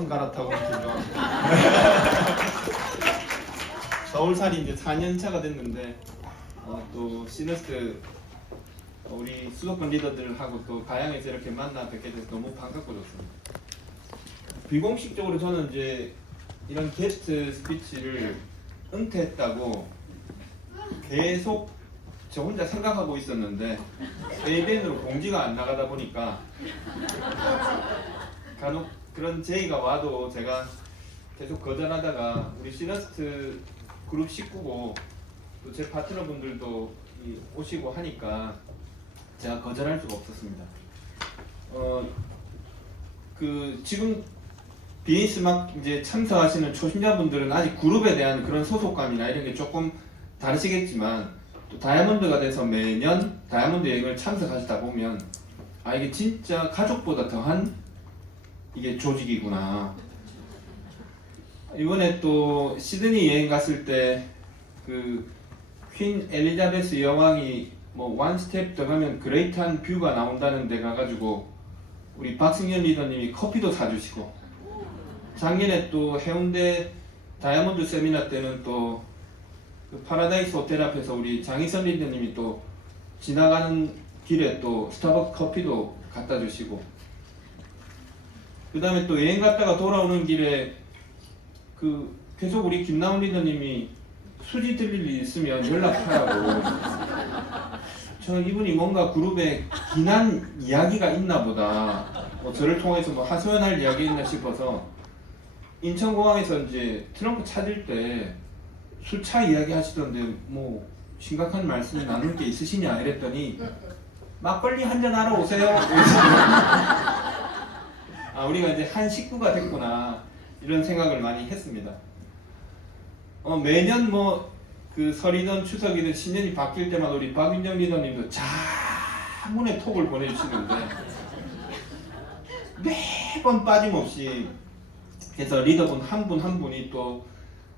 엄청 갈아타고 있죠. 서울살이 이제 4년 차가 됐는데 또 시너스 우리 수도권 리더들하고 또 가양에서 이렇게 만나 뵙게 돼서 너무 반갑고 좋습니다. 비공식적으로 저는 이제 이런 게스트 스피치를 은퇴했다고 계속 저 혼자 생각하고 있었는데 ABN으로 공지가 안 나가다 보니까 간혹 그런 제의가 와도 제가 계속 거절하다가 우리 시너스트 그룹 식구고 또 제 파트너분들도 오시고 하니까 제가 거절할 수가 없었습니다. 지금 BS 막 이제 참석하시는 초심자분들은 아직 그룹에 대한 그런 소속감이나 이런 게 조금 다르시겠지만 또 다이아몬드가 돼서 매년 다이아몬드 여행을 참석하시다 보면 아 이게 진짜 가족보다 더한 이게 조직이구나. 이번에 또 시드니 여행 갔을 때 그 퀸 엘리자베스 여왕이 뭐 원 스텝 더 가면 그레이트한 뷰가 나온다는 데 가가지고 우리 박승현 리더님이 커피도 사주시고 작년에 또 해운대 다이아몬드 세미나 때는 또 그 파라다이스 호텔 앞에서 우리 장희선 리더님이 또 지나가는 길에 또 스타벅스 커피도 갖다 주시고 그 다음에 또 여행 갔다가 돌아오는 길에 그 계속 우리 김나훈 리더님이 수지 들릴 일 있으면 연락하라고. 저는 이분이 뭔가 그룹에 기난 이야기가 있나 보다. 저를 통해서 뭐 하소연할 이야기 있나 싶어서 인천공항에서 이제 트렁크 찾을 때 수차 이야기 하시던데 뭐 심각한 말씀 나눌 게 있으시냐 이랬더니 막걸리 한잔 하러 오세요. 아 우리가 이제 한 식구가 됐구나 이런 생각을 많이 했습니다. 매년 뭐 그 설이든 추석이든 신년이 바뀔 때마다 우리 박윤정 리더님도 자문의 톡을 보내주시는데 매번 빠짐없이 그래서 리더분 한 분 한 분이 또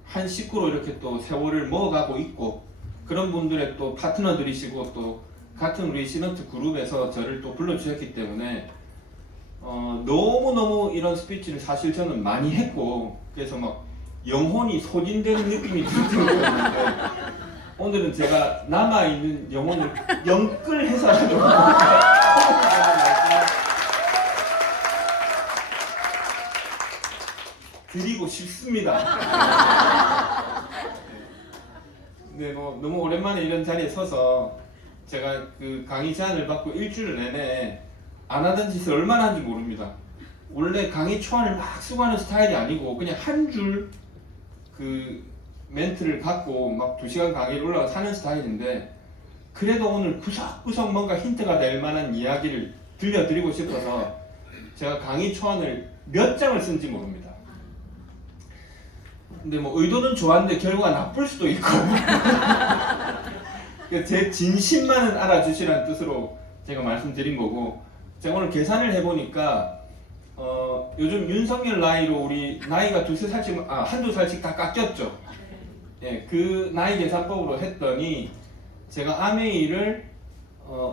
한 식구로 이렇게 또 세월을 먹어가고 있고 그런 분들의 또 파트너들이시고 또 같은 우리 시너트 그룹에서 저를 또 불러주셨기 때문에 너무너무 이런 스피치를 사실 저는 많이 했고 그래서 막 영혼이 소진되는 느낌이 들었는데 오늘은 제가 남아있는 영혼을 영끌해서 드리고 싶습니다. 네, 뭐 너무 오랜만에 이런 자리에 서서 제가 그 강의 제안을 받고 일주일 내내 안 하던 짓을 얼마나 한지 모릅니다. 원래 강의 초안을 막 쓰고 하는 스타일이 아니고 그냥 한 줄 그 멘트를 갖고 막 2시간 강의를 올라가서 하는 스타일인데 그래도 오늘 구석구석 뭔가 힌트가 될 만한 이야기를 들려드리고 싶어서 제가 강의 초안을 몇 장을 쓴지 모릅니다. 근데 뭐 의도는 좋았는데 결과가 나쁠 수도 있고 제 진심만은 알아주시라는 뜻으로 제가 말씀드린 거고 제가 오늘 계산을 해보니까 요즘 윤석열 나이로 우리 나이가 한두 살씩 다 깎였죠. 예, 그 나이 계산법으로 했더니 제가 아메이를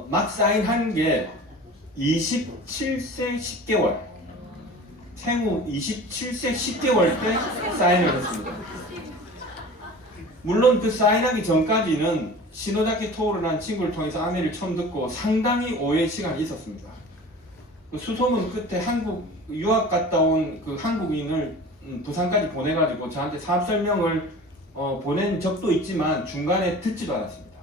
막 사인한 게 27세 10개월 생후 27세 10개월 때 사인을 했습니다. 물론 그 사인하기 전까지는 시노자키 토우를 한 친구를 통해서 아메이를 처음 듣고 상당히 오해 시간이 있었습니다. 그 수소문 끝에 한국 유학 갔다 온 그 한국인을 부산까지 보내가지고 저한테 사업 설명을 보낸 적도 있지만 중간에 듣지도 않았습니다.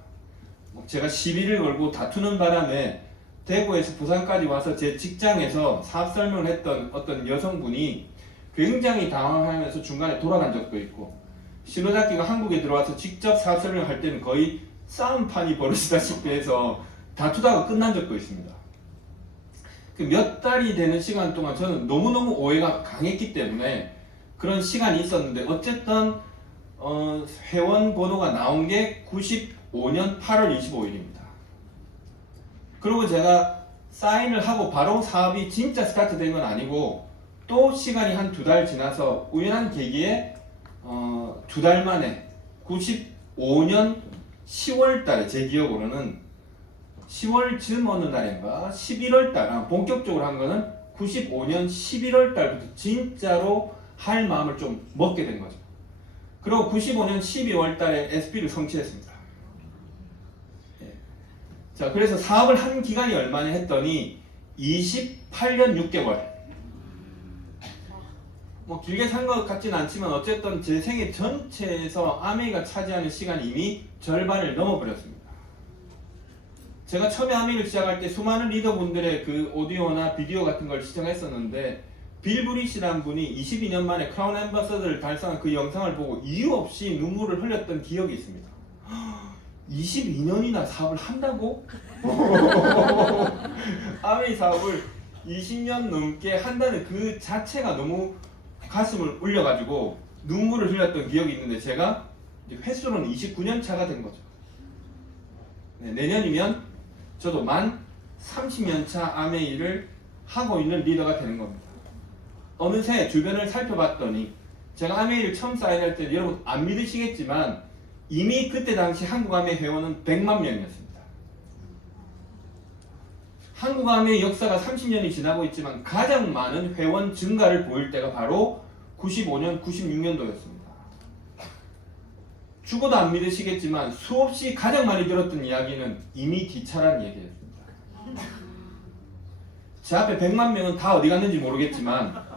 제가 시비를 걸고 다투는 바람에 대구에서 부산까지 와서 제 직장에서 사업 설명을 했던 어떤 여성분이 굉장히 당황하면서 중간에 돌아간 적도 있고 시노자키가 한국에 들어와서 직접 사업 설명을 할 때는 거의 싸움판이 벌어지다시피 해서 다투다가 끝난 적도 있습니다. 그 몇 달이 되는 시간 동안 저는 너무너무 오해가 강했기 때문에 그런 시간이 있었는데 어쨌든 회원 번호가 나온 게 95년 8월 25일입니다. 그리고 제가 사인을 하고 바로 사업이 진짜 스타트된 건 아니고 또 시간이 한 2달 지나서 우연한 계기에 2달 만에 95년 10월 달에 제 기억으로는 10월 즈음 어느 날인가 11월 달 본격적으로 한 거는 95년 11월 달부터 진짜로 할 마음을 좀 먹게 된 거죠. 그리고 95년 12월 달에 SP를 성취했습니다. 예. 자, 그래서 사업을 한 기간이 얼마나 했더니 28년 6개월. 뭐 길게 산 것 같진 않지만 어쨌든 제 생애 전체에서 아메이가 차지하는 시간이 이미 절반을 넘어버렸습니다. 제가 처음에 아메이를 시작할 때 수많은 리더분들의 그 오디오나 비디오 같은 걸 시청했었는데 빌 브리시라는 분이 22년 만에 크라운 앰버서더를 달성한 그 영상을 보고 이유 없이 눈물을 흘렸던 기억이 있습니다. 22년이나 사업을 한다고? 아메이 사업을 20년 넘게 한다는 그 자체가 너무 가슴을 울려가지고 눈물을 흘렸던 기억이 있는데 제가 이제 횟수로는 29년 차가 된 거죠. 네, 내년이면 저도 만 30년 차 아메이를 하고 있는 리더가 되는 겁니다. 어느새 주변을 살펴봤더니 제가 아메이를 처음 사인할 때 여러분 안 믿으시겠지만 이미 그때 당시 한국 아메이 회원은 100만 명이었습니다. 한국 아메이 역사가 30년이 지나고 있지만 가장 많은 회원 증가를 보일 때가 바로 95년, 96년도였습니다. 죽어도 안 믿으시겠지만 수없이 가장 많이 들었던 이야기는 이미 뒤차란 얘기였습니다. 제 앞에 100만 명은 다 어디 갔는지 모르겠지만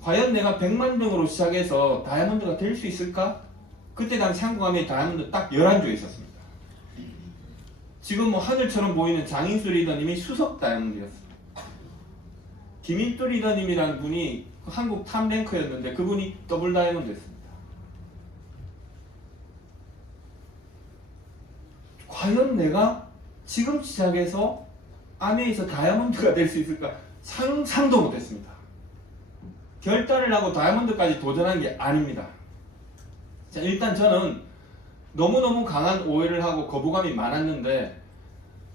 과연 내가 100만 명으로 시작해서 다이아몬드가 될 수 있을까? 그때 당시 한국 아메이 다이아몬드 딱 11조에 있었습니다. 지금 뭐 하늘처럼 보이는 장인수 리더님이 수석 다이아몬드였습니다. 김인도 리더님이라는 분이 한국 탑 랭커였는데 그분이 더블 다이아몬드였습니다. 과연 내가 지금 시작해서 아메이에서 다이아몬드가 될 수 있을까? 상상도 못했습니다. 결단을 하고 다이아몬드까지 도전한 게 아닙니다. 자, 일단 저는 너무너무 강한 오해를 하고 거부감이 많았는데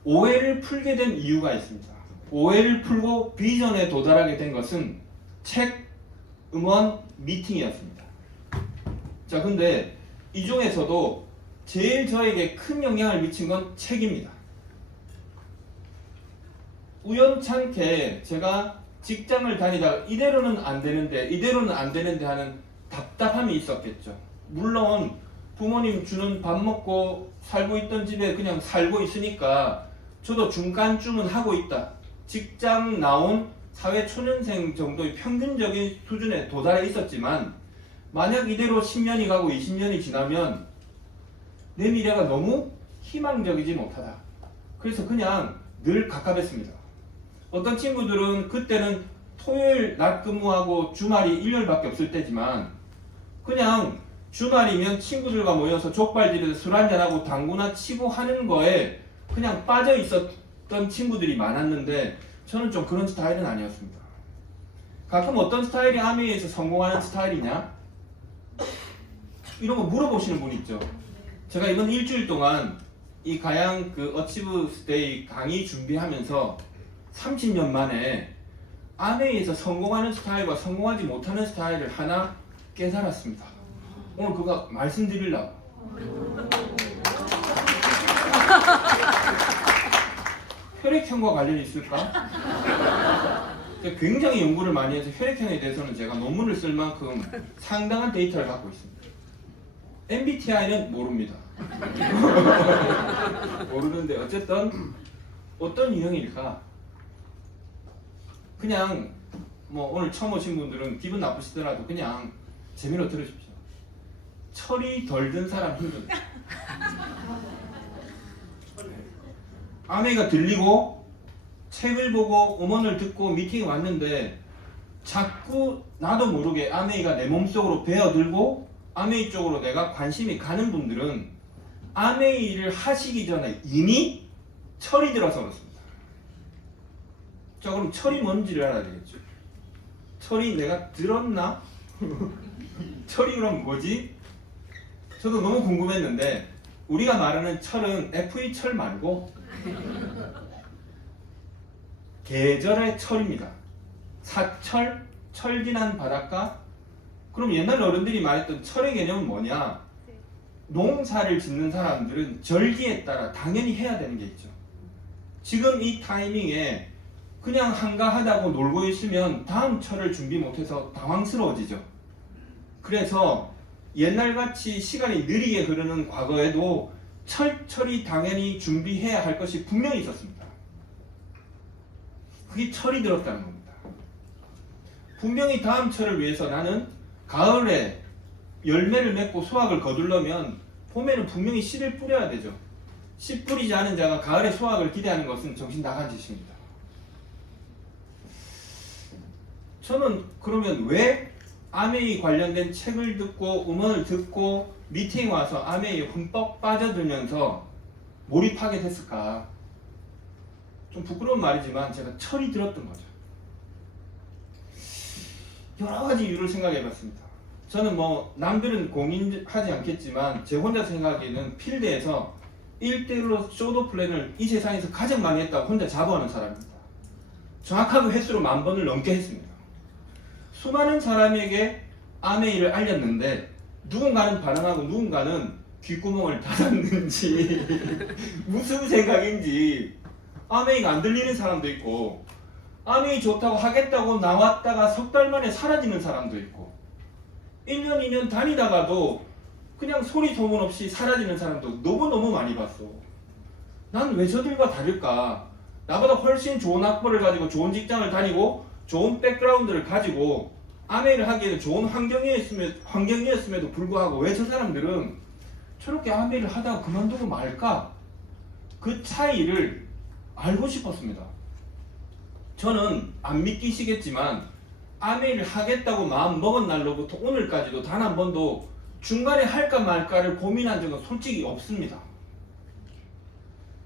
오해를 풀게 된 이유가 있습니다. 오해를 풀고 비전에 도달하게 된 것은 책, 음원, 미팅이었습니다. 자, 근데 이 중에서도 제일 저에게 큰 영향을 미친 건 책입니다. 우연찮게 제가 직장을 다니다가 이대로는 안 되는데 하는 답답함이 있었겠죠. 물론 부모님 주는 밥 먹고 살고 있던 집에 그냥 살고 있으니까 저도 중간쯤은 하고 있다. 직장 나온 사회 초년생 정도의 평균적인 수준에 도달해 있었지만 만약 이대로 10년이 가고 20년이 지나면 내 미래가 너무 희망적이지 못하다. 그래서 그냥 늘 갑갑했습니다. 어떤 친구들은 그때는 토요일 낮 근무하고 주말이 일요일밖에 없을 때지만 그냥 주말이면 친구들과 모여서 족발집에서 술 한잔하고 당구나 치고 하는 거에 그냥 빠져 있었던 친구들이 많았는데 저는 좀 그런 스타일은 아니었습니다. 가끔 어떤 스타일이 아메이에서 성공하는 스타일이냐? 이런 거 물어보시는 분 있죠. 제가 이번 일주일 동안 이 가양 그 어치브 스테이 강의 준비하면서 30년 만에 아메이에서 성공하는 스타일과 성공하지 못하는 스타일을 하나 깨달았습니다. 오늘 그거 말씀드리려고. 혈액형과 관련이 있을까? 굉장히 연구를 많이 해서 혈액형에 대해서는 제가 논문을 쓸 만큼 상당한 데이터를 갖고 있습니다. MBTI는 모릅니다. 모르는데 어쨌든 어떤 유형일까? 그냥 뭐 오늘 처음 오신 분들은 기분 나쁘시더라도 그냥 재미로 들으십시오. 철이 덜 든 사람 힘듭니다. 아메이가 들리고 책을 보고 음원을 듣고 미팅에 왔는데 자꾸 나도 모르게 아메이가 내 몸속으로 배어들고 아메이 쪽으로 내가 관심이 가는 분들은 아메이를 하시기 전에 이미 철이 들어서 그렇습니다. 자, 그럼 철이 뭔지를 알아야 되겠죠. 철이 내가 들었나? 철이 그럼 뭐지? 저도 너무 궁금했는데 우리가 말하는 철은 FE 철 말고 계절의 철입니다. 사철, 철진한 바닷가. 그럼 옛날 어른들이 말했던 철의 개념은 뭐냐? 농사를 짓는 사람들은 절기에 따라 당연히 해야 되는 게 있죠. 지금 이 타이밍에 그냥 한가하다고 놀고 있으면 다음 철을 준비 못해서 당황스러워지죠. 그래서 옛날같이 시간이 느리게 흐르는 과거에도 철저히 당연히 준비해야 할 것이 분명히 있었습니다. 그게 철이 들었다는 겁니다. 분명히 다음 철을 위해서 나는 가을에 열매를 맺고 수확을 거두려면 봄에는 분명히 씨를 뿌려야 되죠. 씨 뿌리지 않은 자가 가을에 수확을 기대하는 것은 정신 나간 짓입니다. 저는 그러면 왜 아메이 관련된 책을 듣고 음원을 듣고 미팅에 와서 아메이에 흠뻑 빠져들면서 몰입하게 됐을까? 좀 부끄러운 말이지만 제가 철이 들었던 거죠. 여러 가지 이유를 생각해 봤습니다. 저는 뭐 남들은 공인하지 않겠지만 제 혼자 생각에는 필드에서 1대1로 쇼도 플랜을 이 세상에서 가장 많이 했다고 혼자 자부하는 사람입니다. 정확하게 횟수로 10,000번을 넘게 했습니다. 수많은 사람에게 아메이를 알렸는데 누군가는 반응하고 누군가는 귓구멍을 닫았는지 무슨 생각인지 아메이가 안 들리는 사람도 있고 아메이 좋다고 하겠다고 나왔다가 석 달 만에 사라지는 사람도 있고 1년 2년 다니다가도 그냥 소리 소문 없이 사라지는 사람도 너무너무 많이 봤어. 난 왜 저들과 다를까? 나보다 훨씬 좋은 학벌을 가지고 좋은 직장을 다니고 좋은 백그라운드를 가지고 아메이를 하기에는 좋은 환경이었음에도 불구하고 왜 저 사람들은 저렇게 아메이를 하다가 그만두고 말까? 그 차이를 알고 싶었습니다. 저는 안 믿기시겠지만 아메이를 하겠다고 마음 먹은 날로부터 오늘까지도 단 한 번도 중간에 할까 말까를 고민한 적은 솔직히 없습니다.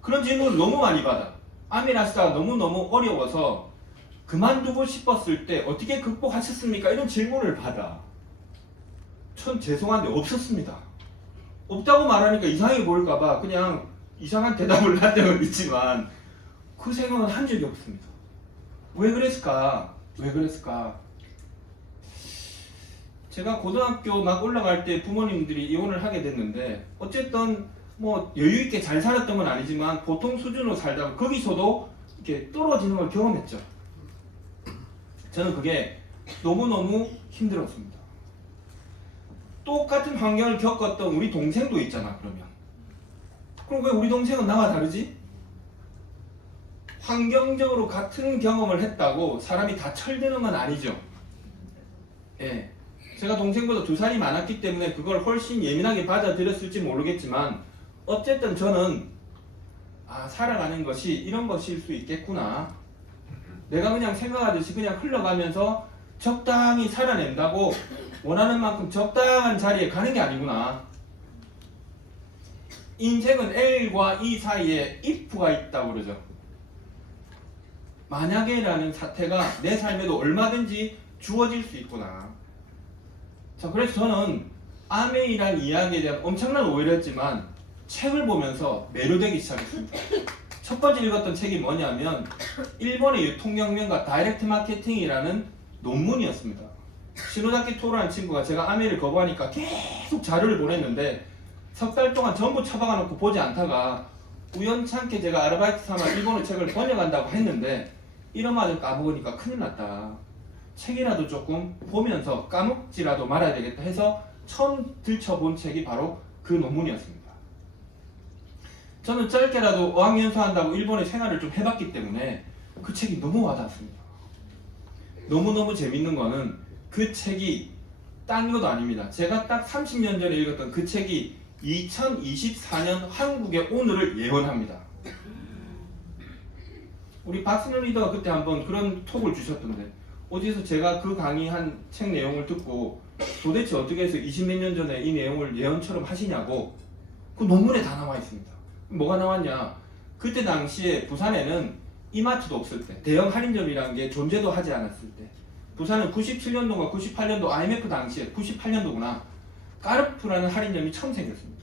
그런 질문을 너무 많이 받아. 아메이를 하시다가 너무너무 어려워서 그만두고 싶었을 때 어떻게 극복하셨습니까? 이런 질문을 받아. 전 죄송한데 없었습니다. 없다고 말하니까 이상하게 보일까봐 그냥 이상한 대답을 한 적은 있지만 그 생각은 한 적이 없습니다. 왜 그랬을까? 왜 그랬을까? 제가 고등학교 막 올라갈 때 부모님들이 이혼을 하게 됐는데 어쨌든 뭐 여유있게 잘 살았던 건 아니지만 보통 수준으로 살다가 거기서도 이렇게 떨어지는 걸 경험했죠. 저는 그게 너무너무 힘들었습니다. 똑같은 환경을 겪었던 우리 동생도 있잖아. 그럼 왜 우리 동생은 나와 다르지? 환경적으로 같은 경험을 했다고 사람이 다 철드는 건 아니죠. 예. 제가 동생보다 2살이 많았기 때문에 그걸 훨씬 예민하게 받아들였을지 모르겠지만 어쨌든 저는 살아가는 것이 이런 것일 수 있겠구나. 내가 그냥 생각하듯이 그냥 흘러가면서 적당히 살아낸다고 원하는 만큼 적당한 자리에 가는 게 아니구나. 인생은 L과 E 사이에 if가 있다고 그러죠. 만약에라는 사태가 내 삶에도 얼마든지 주어질 수 있구나. 자, 그래서 저는 아메이란 이야기에 대한 엄청난 오해를 했지만 책을 보면서 매료되기 시작했습니다. 첫 번째 읽었던 책이 뭐냐면 일본의 유통혁명과 다이렉트 마케팅이라는 논문이었습니다. 시노자키 토라는 친구가 제가 아메이를 거부하니까 계속 자료를 보냈는데 석 달 동안 전부 처박아 놓고 보지 않다가 우연찮게 제가 아르바이트 삼아 일본어 책을 번역한다고 했는데 이름마저 까먹으니까 큰일 났다. 책이라도 조금 보면서 까먹지라도 말아야 되겠다 해서 처음 들춰본 책이 바로 그 논문이었습니다. 저는 짧게라도 어학연수한다고 일본에 생활을 좀 해봤기 때문에 그 책이 너무 와닿았습니다. 너무너무 재밌는 거는 그 책이 딴 것도 아닙니다. 제가 딱 30년 전에 읽었던 그 책이 2024년 한국의 오늘을 예언합니다. 우리 박승현 리더가 그때 한번 그런 톡을 주셨던데 어디서 제가 그 강의한 책 내용을 듣고 도대체 어떻게 해서 20몇 년 전에 이 내용을 예언처럼 하시냐고 그 논문에 다 나와 있습니다. 뭐가 나왔냐? 그때 당시에 부산에는 이마트도 없을 때 대형 할인점이라는 게 존재도 하지 않았을 때 부산은 97년도인가 98년도 IMF 당시에 98년도구나 까르푸라는 할인점이 처음 생겼습니다.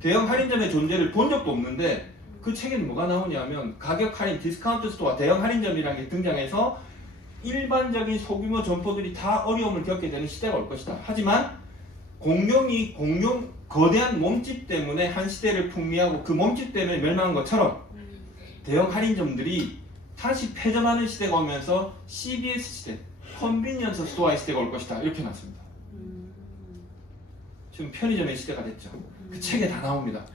대형 할인점의 존재를 본 적도 없는데 그 책에는 뭐가 나오냐면 가격 할인 디스카운트 스토어 대형 할인점이라는 게 등장해서 일반적인 소규모 점포들이 다 어려움을 겪게 되는 시대가 올 것이다. 하지만 공룡 거대한 몸집 때문에 한 시대를 풍미하고 그 몸집 때문에 멸망한 것처럼 대형 할인점들이 다시 폐점하는 시대가 오면서 CBS 시대, 컨비니언스 스토어의 시대가 올 것이다. 이렇게 놨습니다. 지금 편의점의 시대가 됐죠. 그 책에 다 나옵니다.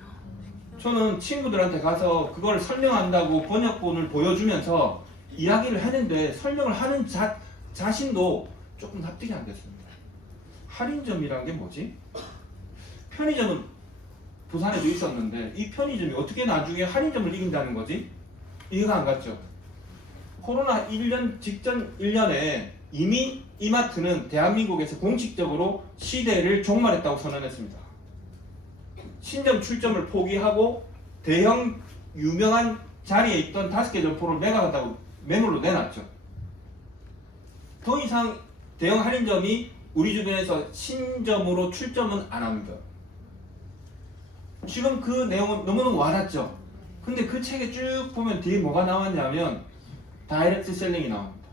저는 친구들한테 가서 그걸 설명한다고 번역본을 보여주면서 이야기를 하는데 설명을 하는 자신도 조금 납득이 안 됐습니다. 할인점이란 게 뭐지? 편의점은 부산에도 있었는데 이 편의점이 어떻게 나중에 할인점을 이긴다는 거지? 이해가 안 갔죠. 코로나 1년 직전 1년에 이미 이마트는 대한민국에서 공식적으로 시대를 종말했다고 선언했습니다. 신점 출점을 포기하고 대형 유명한 자리에 있던 5개 점포를 매각한다고 매물로 내놨죠. 더 이상 대형 할인점이 우리 주변에서 신점으로 출점은 안 합니다. 지금 그 내용은 너무너무 와닿죠. 근데 그 책에 쭉 보면 뒤에 뭐가 나왔냐면 다이렉트 셀링이 나옵니다.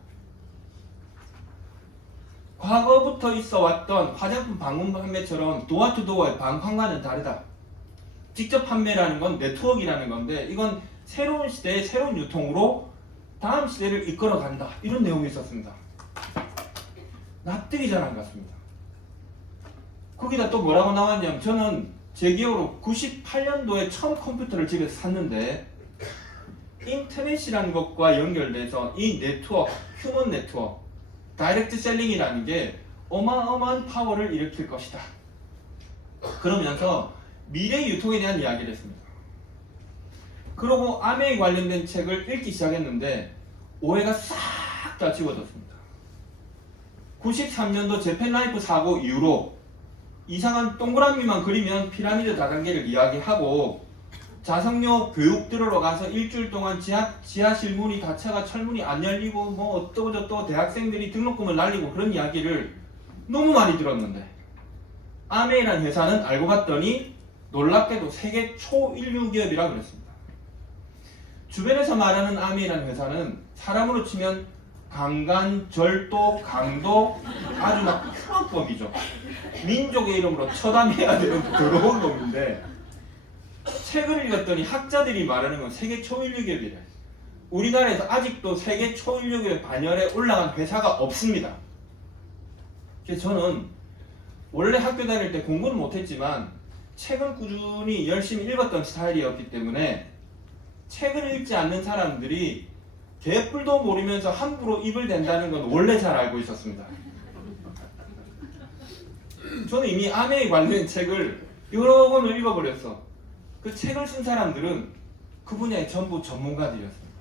과거부터 있어 왔던 화장품 방문 판매처럼 도어투도어의 방판과는 다르다. 직접 판매라는 건 네트워크라는 건데 이건 새로운 시대의 새로운 유통으로 다음 시대를 이끌어 간다. 이런 내용이 있었습니다. 납득이 잘 안 갔습니다. 거기다 또 뭐라고 나왔냐면 저는 제 기억으로 98년도에 처음 컴퓨터를 집에서 샀는데 인터넷이라는 것과 연결돼서 이 네트워크, 휴먼 네트워크, 다이렉트 셀링이라는 게 어마어마한 파워를 일으킬 것이다. 그러면서 미래 유통에 대한 이야기를 했습니다. 그러고 아메이 관련된 책을 읽기 시작했는데 오해가 싹 다 지워졌습니다. 93년도 재팬라이프 사고 이후로 이상한 동그라미만 그리면 피라미드 다단계를 이야기하고 자석료 교육 들으러 가서 일주일 동안 지하실 문이 닫혀가 철문이 안 열리고 뭐 어떠고저떠고 대학생들이 등록금을 날리고 그런 이야기를 너무 많이 들었는데 아메이라는 회사는 알고 봤더니 놀랍게도 세계 초인류 기업이라고 그랬습니다. 주변에서 말하는 아메이라는 회사는 사람으로 치면 강간, 절도, 강도 아주 막 흉악범이죠. 민족의 이름으로 처단해야 되는 더러운 놈인데 책을 읽었더니 학자들이 말하는 건 세계 초인류 기업이래. 우리나라에서 아직도 세계 초인류 기업 반열에 올라간 회사가 없습니다. 그래서 저는 원래 학교 다닐 때 공부는 못했지만 책은 꾸준히 열심히 읽었던 스타일이었기 때문에 책을 읽지 않는 사람들이 개뿔도 모르면서 함부로 입을 댄다는 건 원래 잘 알고 있었습니다. 저는 이미 아메이 관련 책을 여러 권을 읽어버렸어. 그 책을 쓴 사람들은 그 분야의 전부 전문가들이었습니다.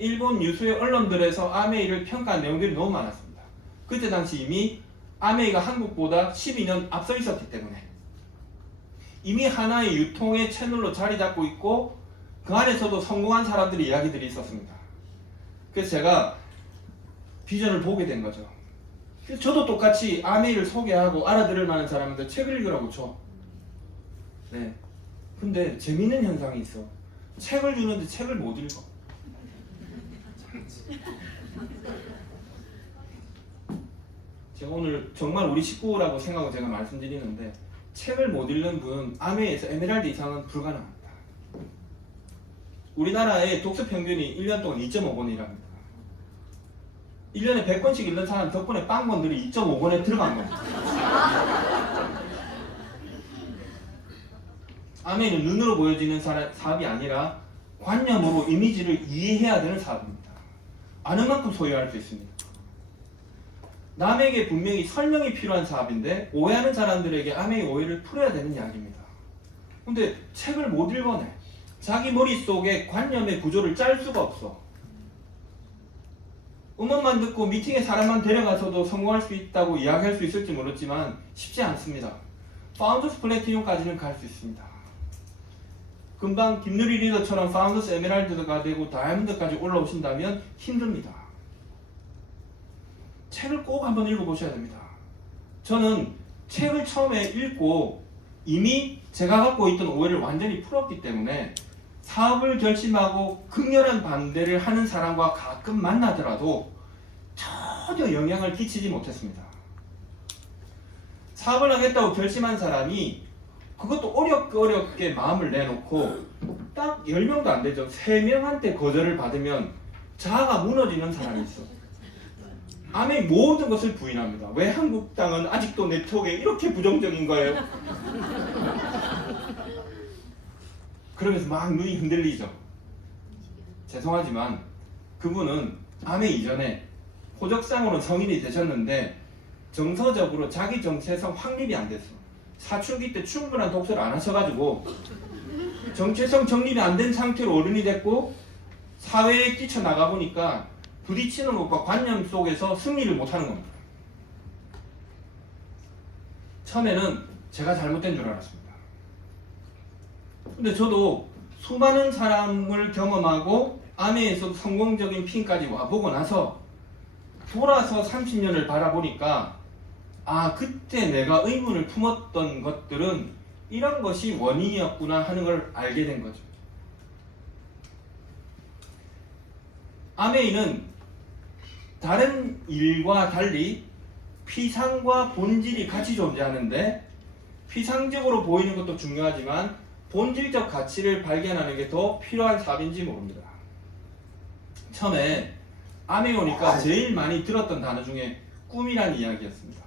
일본 유수의 언론들에서 아메이를 평가한 내용들이 너무 많았습니다. 그때 당시 이미 아메이가 한국보다 12년 앞서 있었기 때문에 이미 하나의 유통의 채널로 자리 잡고 있고 그 안에서도 성공한 사람들의 이야기들이 있었습니다. 그래서 제가 비전을 보게 된 거죠. 그래서 저도 똑같이 아메이를 소개하고 알아들을 만한 사람한테 책을 읽으라고 쳐. 네. 근데 재밌는 현상이 있어. 책을 주는데 책을 못 읽어. 제가 오늘 정말 우리 식구라고 생각하고 제가 말씀드리는데 책을 못 읽는 분은 아메이에서 에메랄드 이상은 불가능합니다. 우리나라의 독서 평균이 1년 동안 2.5권이랍니다. 1년에 100권씩 읽는 사람 덕분에 빵권들이 2.5권에 들어간 겁니다. 아메이는 눈으로 보여지는 사업이 아니라 관념으로 이미지를 이해해야 되는 사업입니다. 아는 만큼 소유할 수 있습니다. 남에게 분명히 설명이 필요한 사업인데 오해하는 사람들에게 아메이 오해를 풀어야 되는 이야기입니다. 근데 책을 못 읽어내. 자기 머릿속에 관념의 구조를 짤 수가 없어. 음악만 듣고 미팅에 사람만 데려가서도 성공할 수 있다고 이야기할 수 있을지 모르지만 쉽지 않습니다. 파운더스 플래티넘까지는 갈 수 있습니다. 금방 김누리 리더처럼 파운더스 에메랄드가 되고 다이아몬드까지 올라오신다면 힘듭니다. 책을 꼭 한번 읽어보셔야 됩니다. 저는 책을 처음에 읽고 이미 제가 갖고 있던 오해를 완전히 풀었기 때문에 사업을 결심하고 극렬한 반대를 하는 사람과 가끔 만나더라도 전혀 영향을 끼치지 못했습니다. 사업을 하겠다고 결심한 사람이 그것도 어렵게 마음을 내놓고 딱 10명도 안 되죠. 3명한테 거절을 받으면 자아가 무너지는 사람이 있어. 아메의 모든 것을 부인합니다. 왜 한국당은 아직도 네트워크에 이렇게 부정적인 거예요? 그러면서 막 눈이 흔들리죠. 죄송하지만 그분은 아메 이전에 호적상으로는 성인이 되셨는데 정서적으로 자기 정체성 확립이 안 됐어. 사춘기 때 충분한 독서를 안 하셔가지고 정체성 정립이 안 된 상태로 어른이 됐고 사회에 뛰쳐나가 보니까 부딪히는 것과 관념 속에서 승리를 못하는 겁니다. 처음에는 제가 잘못된 줄 알았습니다. 근데 저도 수많은 사람을 경험하고 아메에서 성공적인 핀까지 와보고 나서 돌아서 30년을 바라보니까 아, 그때 내가 의문을 품었던 것들은 이런 것이 원인이었구나 하는 걸 알게 된 거죠. 아메이는 다른 일과 달리 피상과 본질이 같이 존재하는데 피상적으로 보이는 것도 중요하지만 본질적 가치를 발견하는 게 더 필요한 사업인지 모릅니다. 처음에 아메이 오니까 제일 많이 들었던 단어 중에 꿈이란 이야기였습니다.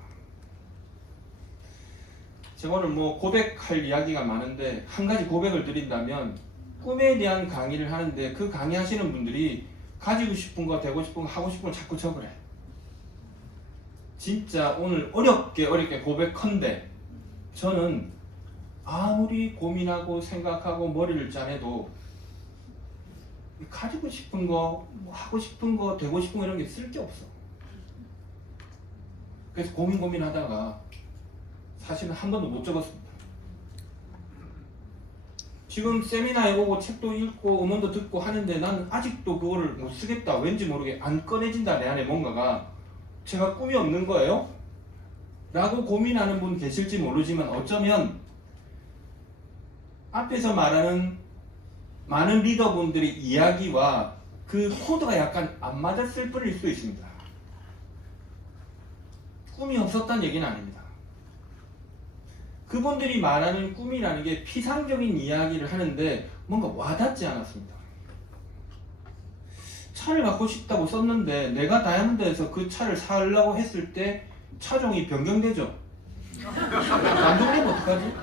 제가 오늘 고백할 이야기가 많은데 한 가지 고백을 드린다면 꿈에 대한 강의를 하는데 그 강의하시는 분들이 가지고 싶은 거, 되고 싶은 거, 하고 싶은 거 자꾸 적으래. 진짜 오늘 어렵게 고백컨대 저는 아무리 고민하고 생각하고 머리를 짜내도 가지고 싶은 거, 하고 싶은 거, 되고 싶은 거 이런 게 쓸 게 없어. 그래서 고민하다가 사실은 한 번도 못 적었습니다. 지금 세미나에 오고 책도 읽고 음원도 듣고 하는데 난 아직도 그거를 못 쓰겠다. 왠지 모르게 안 꺼내진다. 내 안에 뭔가가. 제가 꿈이 없는 거예요? 라고 고민하는 분 계실지 모르지만 어쩌면 앞에서 말하는 많은 리더분들의 이야기와 그 코드가 약간 안 맞았을 뿐일 수 있습니다. 꿈이 없었다는 얘기는 아닙니다. 그분들이 말하는 꿈이라는 게 피상적인 이야기를 하는데 뭔가 와닿지 않았습니다. 차를 갖고 싶다고 썼는데 내가 다이아몬드에서 그 차를 사려고 했을 때 차종이 변경되죠. 안 되면 어떡하지?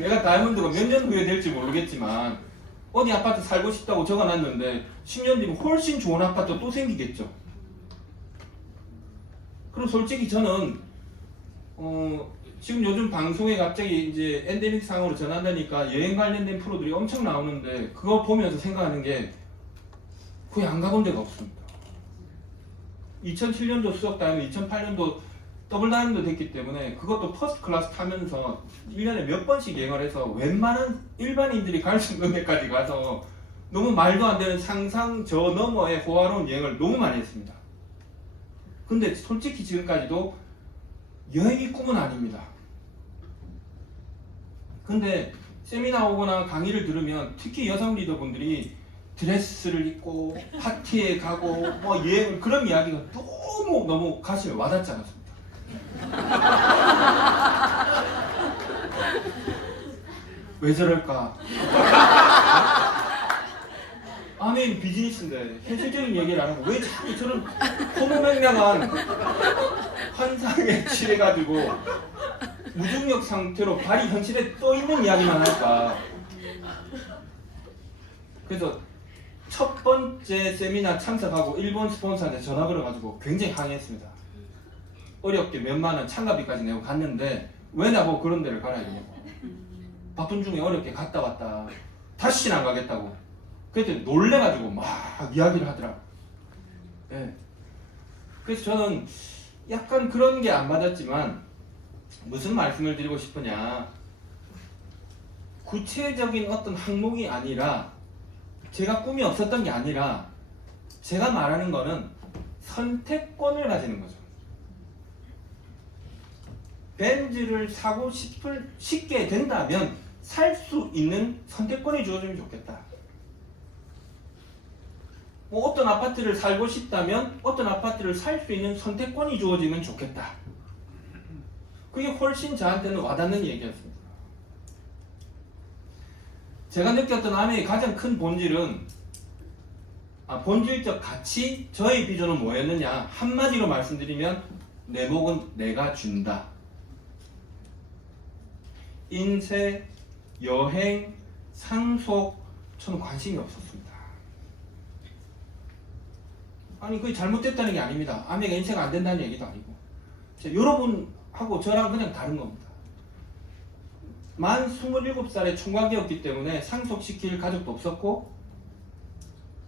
내가 다이아몬드가 몇 년 후에 될지 모르겠지만 어디 아파트 살고 싶다고 적어놨는데 10년 뒤면 훨씬 좋은 아파트 또 생기겠죠. 그리고 솔직히 저는 지금 요즘 방송에 갑자기 이제 엔데믹 상으로 전환되니까 여행 관련된 프로들이 엄청 나오는데 그거 보면서 생각하는 게 거의 안 가본 데가 없습니다. 2007년도 수석 다이아몬드, 2008년도 더블 다이아몬드 됐기 때문에 그것도 퍼스트 클래스 타면서 1년에 몇 번씩 여행을 해서 웬만한 일반인들이 갈 수 있는 데까지 가서 너무 말도 안 되는 상상 저 너머의 호화로운 여행을 너무 많이 했습니다. 근데 솔직히 지금까지도 여행이 꿈은 아닙니다. 근데 세미나 오거나 강의를 들으면 특히 여성 리더분들이 드레스를 입고 파티에 가고 여행을 그런 이야기가 너무 가슴에 와닿지 않았습니다. 왜 저럴까? 아메인 비즈니스인데 현실적인 얘기를 안 하고 왜 자꾸 저런 허무맹랑한 환상에 취해가지고 무중력 상태로 발이 현실에 떠있는 이야기만 할까? 그래서 첫 번째 세미나 참석하고 일본 스폰서한테 전화 걸어가지고 굉장히 항의했습니다. 어렵게 몇만 원 참가비까지 내고 갔는데 왜 나보고 그런 데를 가라 이러냐고. 바쁜 중에 어렵게 갔다 왔다. 다시는 안 가겠다고. 그때 놀래가지고 막 이야기를 하더라고. 네. 그래서 저는 약간 그런 게 안 맞았지만 무슨 말씀을 드리고 싶으냐. 구체적인 어떤 항목이 아니라 제가 꿈이 없었던 게 아니라 제가 말하는 거는 선택권을 가지는 거죠. 벤츠를 사고 싶게 된다면 살 수 있는 선택권이 주어지면 좋겠다. 어떤 아파트를 살고 싶다면 어떤 아파트를 살 수 있는 선택권이 주어지면 좋겠다. 그게 훨씬 저한테는 와닿는 얘기였습니다. 제가 느꼈던 아메의 가장 큰 본질은 본질적 가치, 저의 비전은 뭐였느냐, 한마디로 말씀드리면 내 복은 내가 준다. 인쇄, 여행, 상속, 저는 관심이 없었습니다. 아니 그게 잘못됐다는 게 아닙니다. 아메가 인쇄가 안 된다는 얘기도 아니고, 여러분하고 저랑 그냥 다른 겁니다. 만 27살에 총각이었기 때문에 상속시킬 가족도 없었고,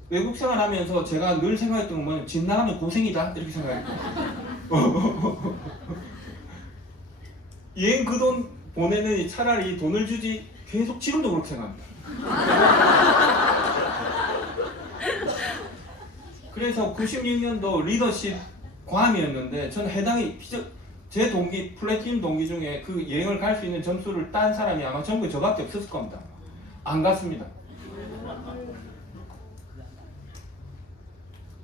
외국 생활하면서 제가 늘 생각했던 건 뭐냐면 집 나가면 고생이다 이렇게 생각했고 여행 그 돈 보내느니 차라리 돈을 주지, 계속 지금도 그렇게 생각합니다. 그래서 96년도 리더십 과함이었는데 저는 해당이 제 동기, 플래티넘 동기 중에 그 여행을 갈 수 있는 점수를 딴 사람이 아마 전국에 저밖에 없었을 겁니다. 안 갔습니다.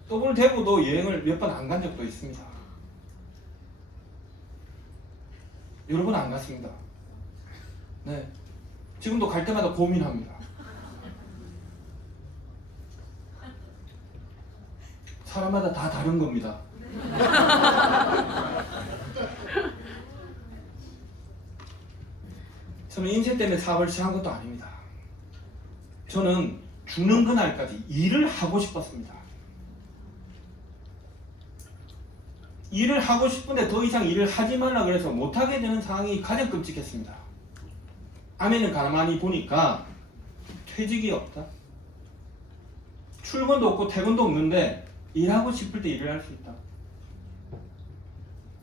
더블 대구도 여행을 몇 번 안 간 적도 있습니다. 여러 번 안 갔습니다. 네, 지금도 갈 때마다 고민합니다. 사람마다 다 다른 겁니다. 저는 인생 때문에 사업을 시작한 것도 아닙니다. 저는 죽는 그날까지 일을 하고 싶었습니다. 일을 하고 싶은데 더 이상 일을 하지 말라 그래서 못하게 되는 상황이 가장 끔찍했습니다. 아메는 가만히 보니까 퇴직이 없다. 출근도 없고 퇴근도 없는데 일하고 싶을 때 일을 할 수 있다.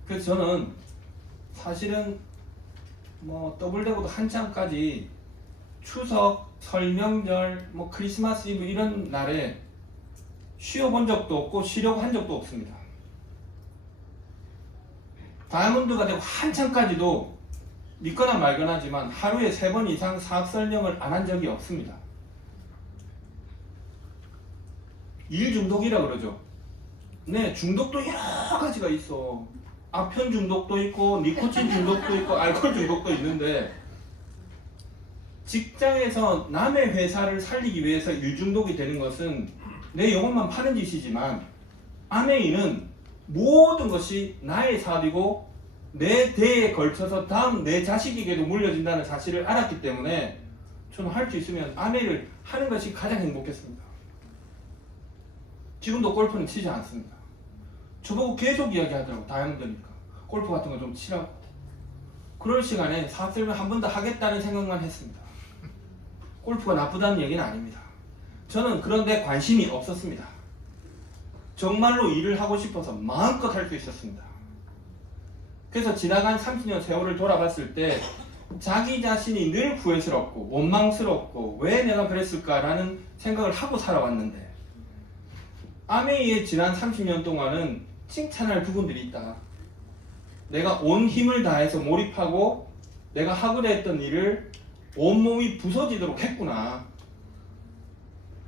그래서 저는 사실은 더블대구도 한참까지 추석, 설명절, 크리스마스 이브 이런 날에 쉬어본 적도 없고 쉬려고 한 적도 없습니다. 다이아몬드가 되고 한참까지도 믿거나 말거나 하지만 하루에 3번 이상 사업 설명을 안 한 적이 없습니다. 일 중독이라 그러죠. 네, 중독도 여러 가지가 있어. 아편 중독도 있고 니코틴 중독도 있고 알코올 중독도 있는데, 직장에서 남의 회사를 살리기 위해서 일 중독이 되는 것은 내 영혼만 파는 짓이지만, 아메이는 모든 것이 나의 사업이고 내 대에 걸쳐서 다음 내 자식에게도 물려진다는 사실을 알았기 때문에 저는 할 수 있으면 아메이를 하는 것이 가장 행복했습니다. 지금도 골프는 치지 않습니다. 저보고 계속 이야기하더라고. 다이아몬드니까 골프 같은 거 좀 치라고. 그럴 시간에 사업 설명 한 번 더 하겠다는 생각만 했습니다. 골프가 나쁘다는 얘기는 아닙니다. 저는 그런데 관심이 없었습니다. 정말로 일을 하고 싶어서 마음껏 할 수 있었습니다. 그래서 지나간 30년 세월을 돌아봤을 때 자기 자신이 늘 후회스럽고 원망스럽고 왜 내가 그랬을까라는 생각을 하고 살아왔는데, 아메이의 지난 30년 동안은 칭찬할 부분들이 있다. 내가 온 힘을 다해서 몰입하고 내가 하고자 했던 일을 온몸이 부서지도록 했구나.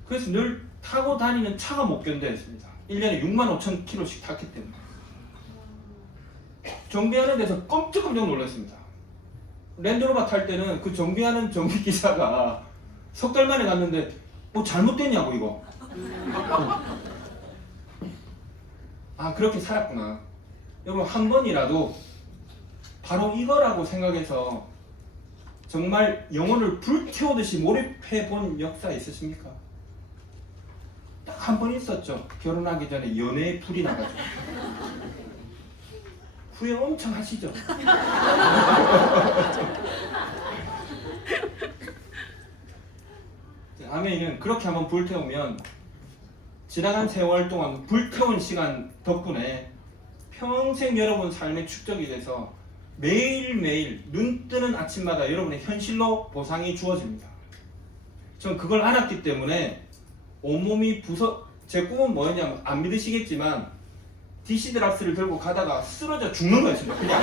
그래서 늘 타고 다니는 차가 못 견뎌했습니다. 1년에 65,000km씩 탔기 때문에. 정비하는 데서 깜짝깜짝 놀랐습니다. 랜드로버 탈 때는 그 정비하는 정비기사가 석 달 만에 갔는데 뭐 잘못됐냐고 이거. 그렇게 살았구나. 여러분, 한 번이라도 바로 이거라고 생각해서 정말 영혼을 불태우듯이 몰입해 본 역사 있으십니까? 딱 한 번 있었죠. 결혼하기 전에 연애에 불이 나가지고. 후회 엄청 하시죠? 아메이는 그렇게 한번 불태우면 지나간 세월 동안 불태운 시간 덕분에 평생 여러분 삶의 축적이 돼서 매일매일 눈 뜨는 아침마다 여러분의 현실로 보상이 주어집니다. 전 그걸 알았기 때문에 온몸이 제 꿈은 뭐였냐면, 안 믿으시겠지만 DC 드랍스를 들고 가다가 쓰러져 죽는 거였습니다. 그냥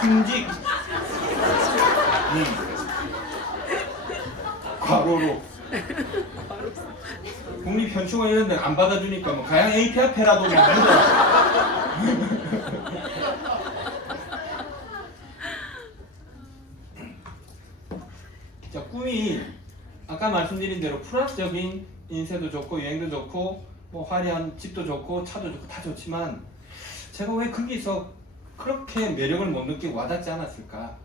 승직 과로로 국립현충원 이런 데는 안 받아주니까 가양 AP 앞에라도 묻어. 자, 꿈이 아까 말씀드린 대로 플러스적인 인세도 좋고 여행도 좋고 뭐 화려한 집도 좋고 차도 좋고 다 좋지만 제가 왜 거기서 그렇게 매력을 못 느끼고 와닿지 않았을까?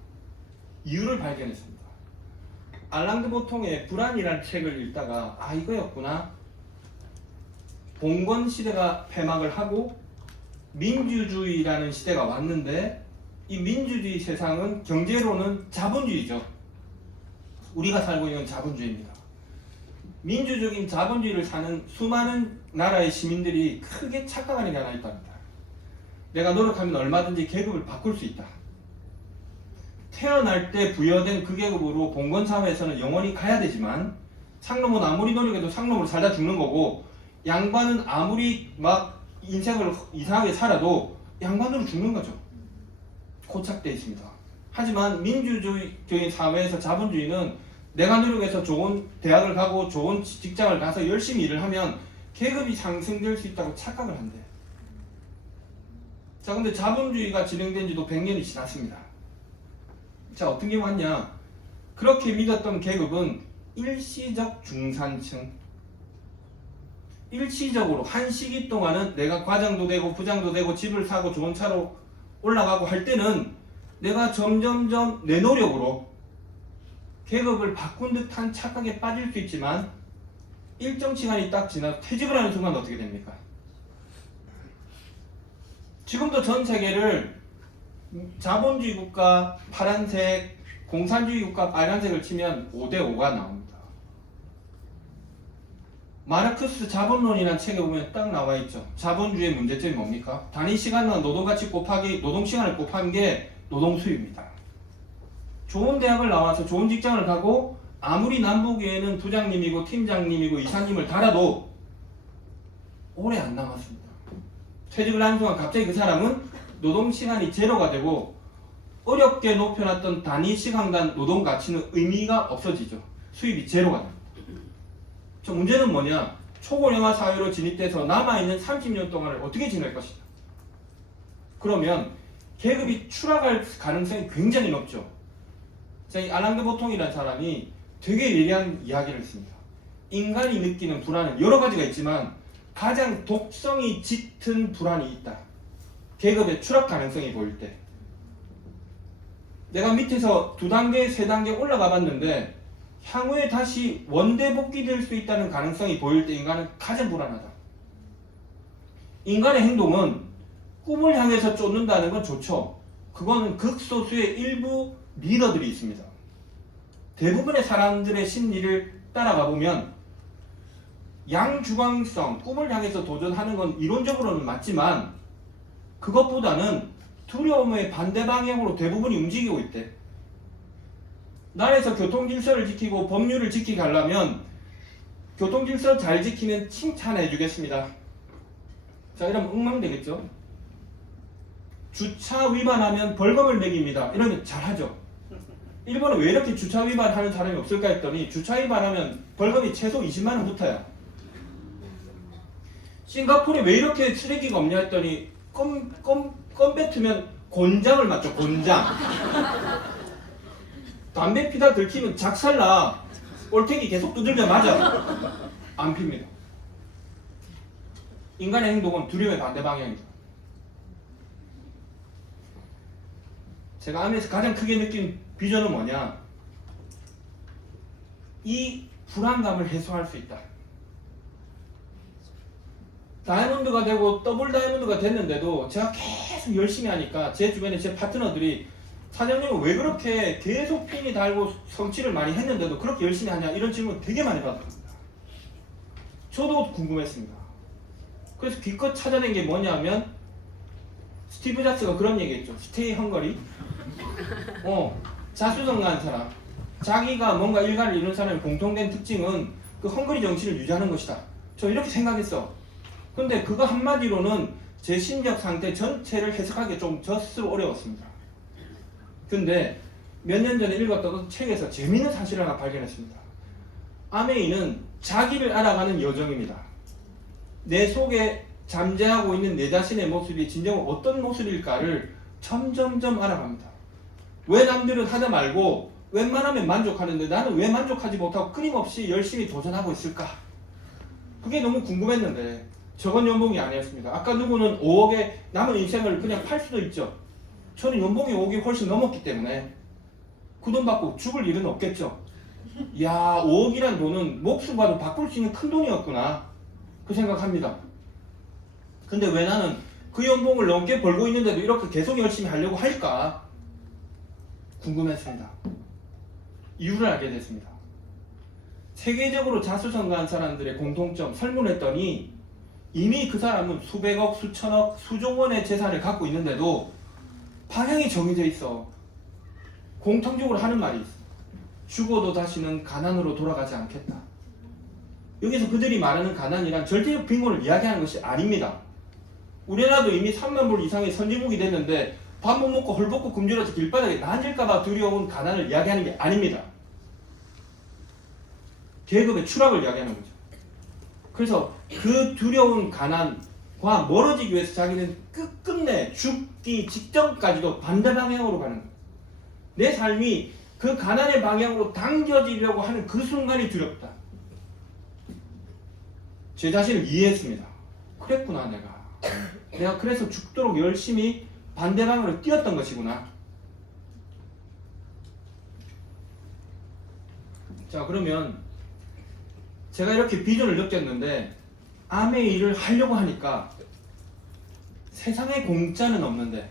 이유를 발견했습니다. 알랑드 보통의 불안이라는 책을 읽다가 아 이거였구나. 봉건 시대가 폐막을 하고 민주주의라는 시대가 왔는데 이 민주주의 세상은 경제로는 자본주의죠. 우리가 살고 있는 자본주의입니다. 민주적인 자본주의를 사는 수많은 나라의 시민들이 크게 착각하는 게 하나 있답니다. 내가 노력하면 얼마든지 계급을 바꿀 수 있다. 태어날 때 부여된 그 계급으로 봉건 사회에서는 영원히 가야 되지만 상놈은 아무리 노력해도 상놈으로 살다 죽는 거고 양반은 아무리 막 인생을 이상하게 살아도 양반으로 죽는 거죠. 고착되어 있습니다. 하지만 민주주의적인 사회에서 자본주의는 내가 노력해서 좋은 대학을 가고 좋은 직장을 가서 열심히 일을 하면 계급이 상승될 수 있다고 착각을 한대. 자, 근데 자본주의가 진행된 지도 100년이 지났습니다. 자, 어떤 게 왔냐? 그렇게 믿었던 계급은 일시적 중산층. 일시적으로 한 시기 동안은 내가 과장도 되고 부장도 되고 집을 사고 좋은 차로 올라가고 할 때는 내가 점점점 내 노력으로 계급을 바꾼 듯한 착각에 빠질 수 있지만 일정 시간이 딱 지나 퇴직을 하는 순간 어떻게 됩니까? 지금도 전 세계를 자본주의 국가 파란색, 공산주의 국가 빨간색을 치면 5대5가 나옵니다. 마르크스 자본론이라는 책에 보면 딱 나와 있죠. 자본주의의 문제점이 뭡니까? 단위 시간은 노동가치 곱하기 노동시간을 곱한 게 노동수입니다. 좋은 대학을 나와서 좋은 직장을 가고 아무리 남보기에는 부장님이고 팀장님이고 이사님을 달아도 오래 안 남았습니다. 퇴직을 하는 순간 갑자기 그 사람은 노동시간이 제로가 되고 어렵게 높여놨던 단위 시간당 노동가치는 의미가 없어지죠. 수입이 제로가 됩니다. 저 문제는 뭐냐? 초고령화 사회로 진입돼서 남아있는 30년 동안을 어떻게 지낼 것이냐? 그러면 계급이 추락할 가능성이 굉장히 높죠. 자, 이 알랑드 보통이라는 사람이 되게 예리한 이야기를 했습니다. 인간이 느끼는 불안은 여러 가지가 있지만 가장 독성이 짙은 불안이 있다. 계급의 추락 가능성이 보일 때. 내가 밑에서 2단계, 3단계 올라가 봤는데 향후에 다시 원대 복귀될 수 있다는 가능성이 보일 때 인간은 가장 불안하다. 인간의 행동은 꿈을 향해서 쫓는다는 건 좋죠. 그거는 극소수의 일부 리더들이 있습니다. 대부분의 사람들의 심리를 따라가 보면 양주광성, 꿈을 향해서 도전하는 건 이론적으로는 맞지만 그것보다는 두려움의 반대 방향으로 대부분이 움직이고 있대. 나라에서 교통질서를 지키고 법률을 지키게 하려면 교통질서 잘 지키면 칭찬해 주겠습니다. 자, 이러면 엉망되겠죠? 주차 위반하면 벌금을 매깁니다. 이러면 잘하죠. 일본은 왜 이렇게 주차 위반하는 사람이 없을까 했더니 주차 위반하면 벌금이 최소 20만 원 붙어요. 싱가포르에 왜 이렇게 쓰레기가 없냐 했더니 껌 뱉으면 곤장을 맞죠. 곤장. 담배 피다 들키면 작살나. 꼴탱이 계속 두들겨 맞아. 안 핍니다. 인간의 행동은 두려움의 반대 방향이죠. 제가 하면서 가장 크게 느낀 비전은 뭐냐? 이 불안감을 해소할 수 있다. 다이아몬드가 되고 더블 다이아몬드가 됐는데도 제가 계속 열심히 하니까 제 주변에 제 파트너들이 사장님은 왜 그렇게 계속 핀이 달고 성취를 많이 했는데도 그렇게 열심히 하냐 이런 질문 되게 많이 받았습니다. 저도 궁금했습니다. 그래서 기껏 찾아낸 게 뭐냐면 스티브 잡스가 그런 얘기했죠. 스테이 헝거리. 자수성가한 사람. 자기가 뭔가 일가를 이룬 사람의 공통된 특징은 그 헝거리 정신을 유지하는 것이다. 저 이렇게 생각했어. 근데 그거 한마디로는 제 심리적 상태 전체를 해석하기 좀 스스로 어려웠습니다. 근데 몇 년 전에 읽었던 책에서 재미있는 사실을 하나 발견했습니다. 아메이는 자기를 알아가는 여정입니다. 내 속에 잠재하고 있는 내 자신의 모습이 진정 어떤 모습일까를 점점점 알아갑니다. 왜 남들은 하다 말고 웬만하면 만족하는데 나는 왜 만족하지 못하고 끊임없이 열심히 도전하고 있을까? 그게 너무 궁금했는데 적은 연봉이 아니었습니다. 아까 누구는 5억에 남은 인생을 그냥 팔 수도 있죠. 저는 연봉이 5억이 훨씬 넘었기 때문에 그 돈 받고 죽을 일은 없겠죠. 야, 5억이란 돈은 목숨과도 바꿀 수 있는 큰 돈이었구나, 그 생각합니다. 근데 왜 나는 그 연봉을 넘게 벌고 있는데도 이렇게 계속 열심히 하려고 할까 궁금했습니다. 이유를 알게 됐습니다. 세계적으로 자수성가한 사람들의 공통점 설문했더니 이미 그 사람은 수백억, 수천억, 수조 원의 재산을 갖고 있는데도 방향이 정해져 있어. 공통적으로 하는 말이 있어. 죽어도 다시는 가난으로 돌아가지 않겠다. 여기서 그들이 말하는 가난이란 절대적 빈곤을 이야기하는 것이 아닙니다. 우리나라도 이미 3만 불 이상의 선진국이 됐는데 밥 못 먹고 헐벗고 굶주려서 길바닥에 나앉을까봐 두려운 가난을 이야기하는 게 아닙니다. 계급의 추락을 이야기하는 거죠. 그래서 그 두려운 가난과 멀어지기 위해서 자기는 끝끝내 죽기 직전까지도 반대 방향으로 가는 거예요. 내 삶이 그 가난의 방향으로 당겨지려고 하는 그 순간이 두렵다. 제 자신을 이해했습니다. 그랬구나, 내가 그래서 죽도록 열심히 반대 방향으로 뛰었던 것이구나. 자, 그러면 제가 이렇게 비전을 느꼈는데 암의 일을 하려고 하니까 세상에 공짜는 없는데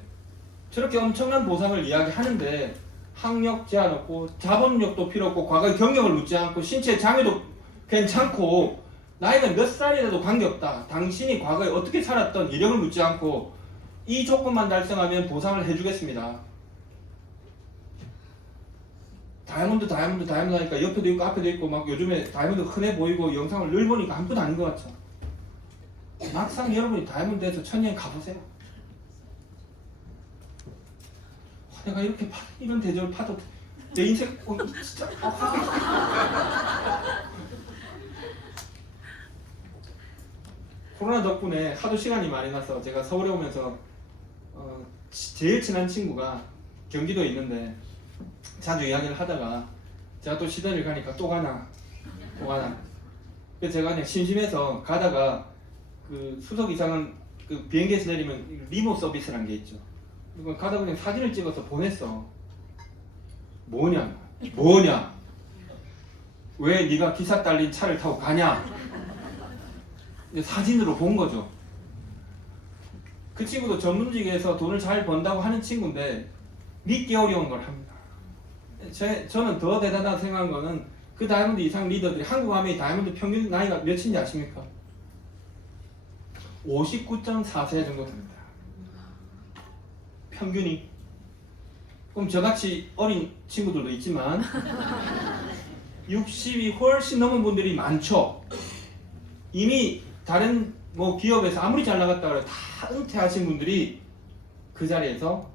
저렇게 엄청난 보상을 이야기하는데 학력 제한 없고 자본력도 필요 없고 과거의 경력을 묻지 않고 신체 장애도 괜찮고 나이가 몇 살이라도 관계없다. 당신이 과거에 어떻게 살았던 이력을 묻지 않고 이 조건만 달성하면 보상을 해주겠습니다. 다이아몬드 하니까 옆에도 있고 앞에도 있고 막 요즘에 다이아몬드 흔해 보이고 영상을 늘 보니까 아무것도 아닌 것 같죠. 막상 여러분이 다이아몬드에서 천년 가보세요. 내가 이렇게 이런 대접을 받아도 내 인생 진짜 코로나 덕분에 하도 시간이 많이 나서 제가 서울에 오면서 제일 친한 친구가 경기도에 있는데 자주 이야기를 하다가 제가 또 시댁을 가니까 또 가나 그래서 제가 그냥 심심해서 가다가 그 수석이상은 그 비행기에서 내리면 리모 서비스라는 게 있죠. 그러니까 가다 그냥 사진을 찍어서 보냈어. 뭐냐 왜 네가 기사 딸린 차를 타고 가냐. 사진으로 본 거죠. 그 친구도 전문직에서 돈을 잘 번다고 하는 친구인데 믿기 어려운 걸 합니다. 저는 더 대단하다고 생각한 거는 그 다이아몬드 이상 리더들이 한국 하면 다이아몬드 평균 나이가 몇인지 아십니까? 59.4세 정도 됩니다. 평균이. 그럼 저같이 어린 친구들도 있지만 60이 훨씬 넘은 분들이 많죠. 이미 다른 뭐 기업에서 아무리 잘 나갔다 그래도 다 은퇴하신 분들이 그 자리에서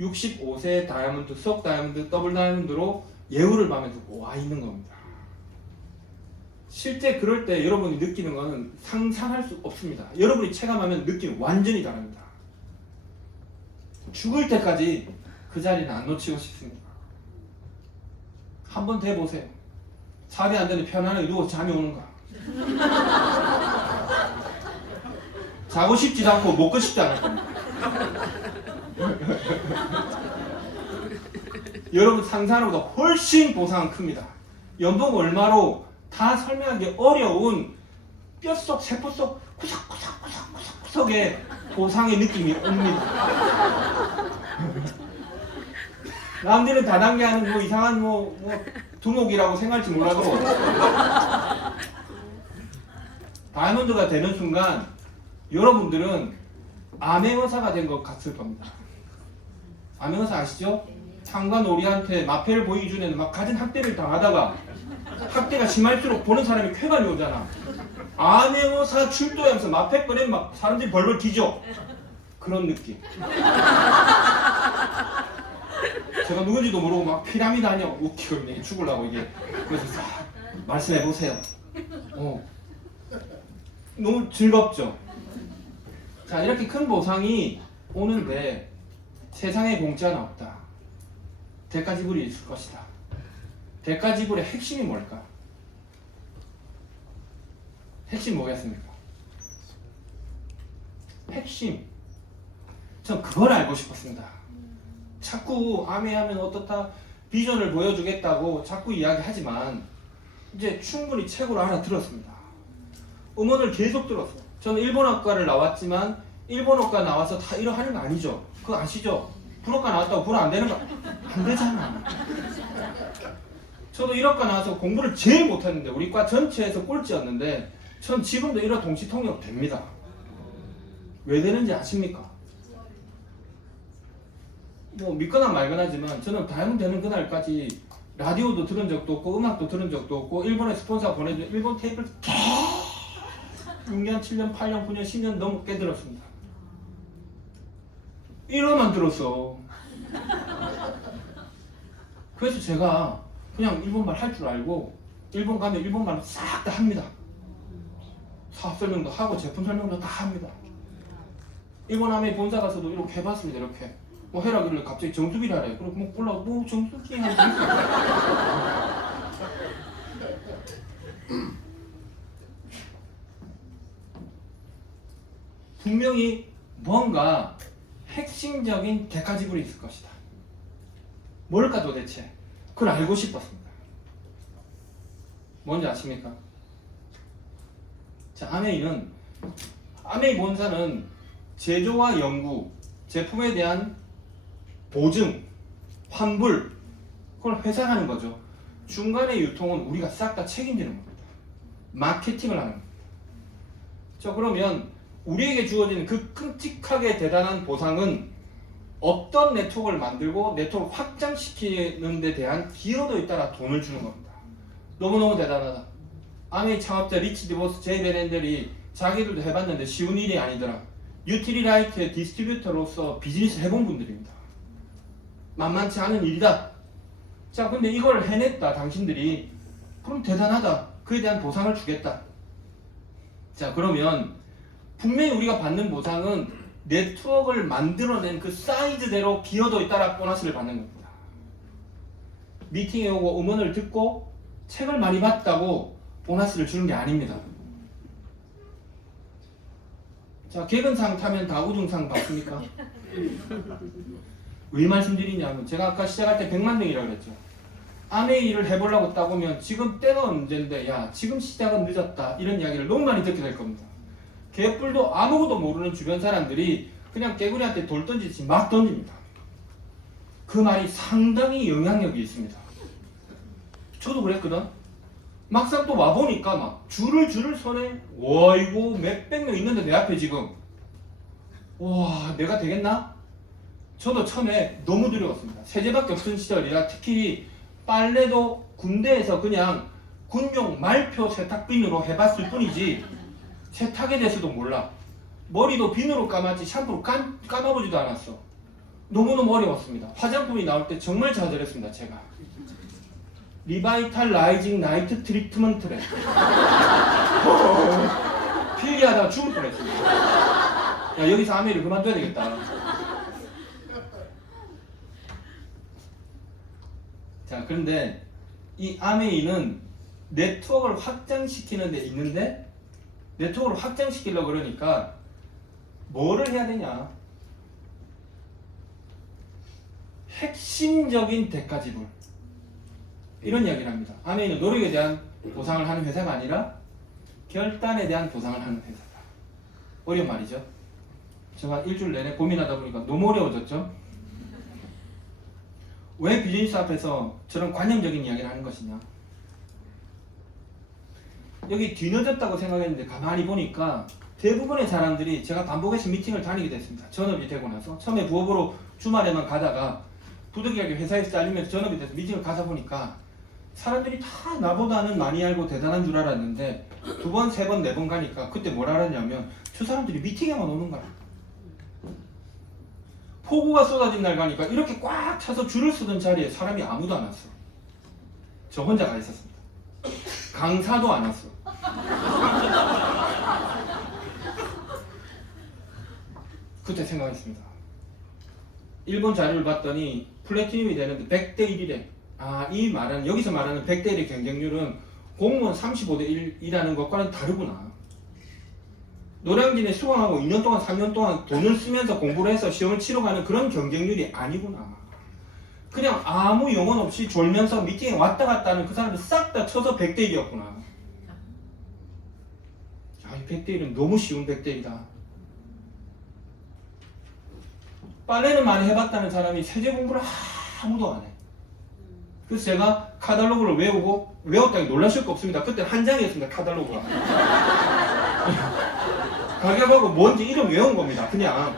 65세 다이아몬드, 수석 다이아몬드, 더블 다이아몬드로 예우를 받으면서 와 있는 겁니다. 실제 그럴 때 여러분이 느끼는 것은 상상할 수 없습니다. 여러분이 체감하면 느낌이 완전히 다릅니다. 죽을 때까지 그 자리는 안 놓치고 싶습니다. 한번 대보세요. 자리 안 되는 편안하게 누워 잠이 오는가? 자고 싶지도 않고 먹고 싶지 않을 겁니다. 여러분 상상하는 것보다 훨씬 보상은 큽니다. 연봉 얼마로 다 설명하기 어려운 뼛속 세포속 구석구석의 보상의 느낌이 옵니다. 남들은 다단계하는 뭐 이상한 뭐 두목이라고 생각할지 몰라도 다이아몬드가 되는 순간 여러분들은 암행어사가 된 것 같을 겁니다. 암행어사 아시죠? 상관 오리한테 마패를 보이기 전에는 막 갖은 학대를 당하다가 학대가 심할수록 보는 사람이 쾌감이 오잖아. 암행어사 출도하면서 마패 꺼내면 막 사람들이 벌벌 뒤져. 그런 느낌. 제가 누군지도 모르고 막 피라미드 하냐고 웃기고 있네. 죽으려고 이게. 그래서 말씀해 보세요. 너무 즐겁죠? 자, 이렇게 큰 보상이 오는데 세상에 공짜는 없다. 대가지불이 있을 것이다. 대가지불의 핵심이 뭘까? 핵심 뭐겠습니까? 핵심. 전 그걸 알고 싶었습니다. 자꾸 아메하면 어떻다 비전을 보여주겠다고 자꾸 이야기하지만 이제 충분히 책으로 알아들었습니다. 음원을 계속 들었어요. 저는 일본어과를 나왔지만 일본어과 나와서 다 이러 하는 거 아니죠. 그거 아시죠? 불어과 나왔다고 불어 안 되는 거 안 되잖아. 저도 1학과 나와서 공부를 제일 못했는데 우리 과 전체에서 꼴찌였는데 전 지금도 1어 동시 통역 됩니다. 왜 되는지 아십니까? 뭐 믿거나 말거나지만 저는 다이아몬드 되는 그날까지 라디오도 들은 적도 없고 음악도 들은 적도 없고 일본에 스폰서 보내준 일본 테이프를 계속 6년, 7년, 8년, 9년, 10년 넘게 들었습니다. 1어만 들었어. 그래서 제가 그냥 일본말 할 줄 알고 일본 가면 일본말로 싹 다 합니다. 사업 설명도 하고 제품 설명도 다 합니다. 일본 아메 본사 가서도 이렇게 해봤습니다. 이렇게 뭐 해라길래 갑자기 정수기를 하래. 그리고 뭐 몰라 뭐 정수기 하지. 분명히 뭔가 핵심적인 대가지불이 있을 것이다. 뭘까 도대체? 그걸 알고 싶었습니다. 뭔지 아십니까? 자, 아메이 본사는 제조와 연구, 제품에 대한 보증, 환불, 그걸 회사가 하는 거죠. 중간의 유통은 우리가 싹 다 책임지는 겁니다. 마케팅을 하는 겁니다. 자, 그러면 우리에게 주어지는 그 끔찍하게 대단한 보상은 어떤 네트워크를 만들고 네트워크를 확장시키는 데 대한 기여도에 따라 돈을 주는 겁니다. 너무너무 대단하다. 아메이 창업자 리치 디보스 제이 베렌델이 자기들도 해봤는데 쉬운 일이 아니더라. 유틸리라이트의 디스트리뷰터로서 비즈니스 해본 분들입니다. 만만치 않은 일이다. 자, 근데 이걸 해냈다 당신들이. 그럼 대단하다. 그에 대한 보상을 주겠다. 자, 그러면 분명히 우리가 받는 보상은 네트워크를 만들어낸 그 사이즈대로 기여도에 따라 보너스를 받는 겁니다. 미팅에 오고 음원을 듣고 책을 많이 봤다고 보너스를 주는 게 아닙니다. 자, 개근상 타면 다 우등상 받습니까? 왜 말씀드리냐면 제가 아까 시작할 때 100만 명이라고 그랬죠. 아메이를 해보려고 따보면 지금 때가 언젠데 야 지금 시작은 늦었다 이런 이야기를 너무 많이 듣게 될 겁니다. 개뿔도 아무것도 모르는 주변 사람들이 그냥 개구리한테 돌 던지듯이 막 던집니다. 그 말이 상당히 영향력이 있습니다. 저도 그랬거든. 막상 또 와보니까 막 줄을 서네. 와 이거 몇백 명 있는데 내 앞에 지금 와 내가 되겠나? 저도 처음에 너무 두려웠습니다. 세제밖에 없던 시절이라 특히 빨래도 군대에서 그냥 군용 말표 세탁비누로 해봤을 뿐이지 세탁에 대해서도 몰라. 머리도 비누로 감았지 샴푸로 감아보지도 않았어. 너무너무 어려웠습니다. 화장품이 나올 때 정말 좌절했습니다. 제가 리바이탈 라이징 나이트 트리트먼트래. 필기하다가 죽을 뻔했습니다. 야 여기서 아메이를 그만둬야 되겠다. 자, 그런데 이 아메이는 네트워크를 확장시키는 데 있는데 네트워크를 확장시키려고 그러니까 뭐를 해야 되냐? 핵심적인 대가지불 이런 이야기를 합니다. 아메이는 노력에 대한 보상을 하는 회사가 아니라 결단에 대한 보상을 하는 회사다. 어려운 말이죠. 제가 일주일 내내 고민하다 보니까 너무 어려워졌죠. 왜 비즈니스 앞에서 저런 관념적인 이야기를 하는 것이냐? 여기 뒤늦었다고 생각했는데 가만히 보니까 대부분의 사람들이 제가 반복해서 미팅을 다니게 됐습니다. 전업이 되고 나서 처음에 부업으로 주말에만 가다가 부득이하게 회사에서 잘리면서 전업이 돼서 미팅을 가다 보니까 사람들이 다 나보다는 많이 알고 대단한 줄 알았는데 두 번, 세 번, 네 번 가니까 그때 뭘 알았냐면 저 사람들이 미팅에만 오는 거야. 폭우가 쏟아진 날 가니까 이렇게 꽉 차서 줄을 서던 자리에 사람이 아무도 안 왔어. 저 혼자 가 있었습니다. 강사도 안 왔어. 그때 생각했습니다. 일본 자료를 봤더니 플래티늄이 되는데 100대 1이래. 이 말은 여기서 말하는 100대 1의 경쟁률은 공무원 35대 1이라는 것과는 다르구나. 노량진에 수강하고 2년 동안 3년 동안 돈을 쓰면서 공부를 해서 시험을 치러 가는 그런 경쟁률이 아니구나. 그냥 아무 영혼 없이 졸면서 미팅에 왔다 갔다 하는 그 사람들 싹 다 쳐서 100대 1이었구나. 이 100대 1은 너무 쉬운 100대 1이다. 빨래는 많이 해봤다는 사람이 세제 공부를 아무도 안 해. 그래서 제가 카탈로그를 외웠다니 놀라실 거 없습니다. 그때 한 장이었습니다. 카탈로그가. 가격하고 뭔지 이름 외운 겁니다. 그냥.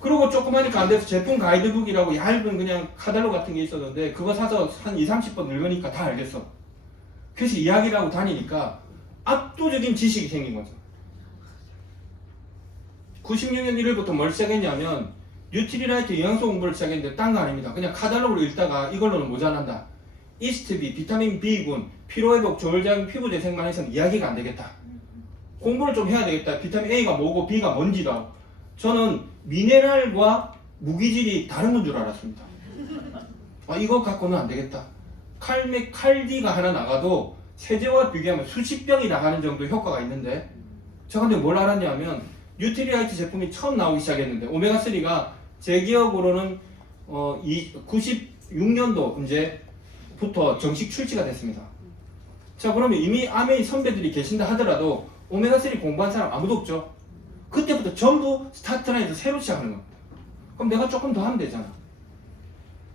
그리고 조금 하니까 안 돼서 제품 가이드북이라고 얇은 그냥 카탈로그 같은 게 있었는데 그거 사서 한 20-30번 늙으니까 다 알겠어. 그래서 이야기를 하고 다니니까 압도적인 지식이 생긴 거죠. 96년 1월부터 뭘 시작했냐면 뉴트리라이트 영양소 공부를 시작했는데 딴 거 아닙니다. 그냥 카탈로그를 읽다가 이걸로는 모자란다. 이스트비, 비타민 B군, 피로회복, 조혈장, 피부 재생만 해서는 이야기가 안 되겠다. 공부를 좀 해야 되겠다. 비타민 A가 뭐고 B가 뭔지도. 저는 미네랄과 무기질이 다른 건 줄 알았습니다. 이거 갖고는 안 되겠다. 칼디가 하나 나가도 세제와 비교하면 수십 병이 나가는 정도 효과가 있는데 제가 근데 뭘 알았냐면 뉴트리라이트 제품이 처음 나오기 시작했는데 오메가3가 제 기억으로는 96년도 이제부터 정식 출시가 됐습니다. 자, 그러면 이미 아메이 선배들이 계신다 하더라도 오메가3 공부한 사람 아무도 없죠. 그때부터 전부 스타트라인에서 새로 시작하는 겁니다. 그럼 내가 조금 더 하면 되잖아.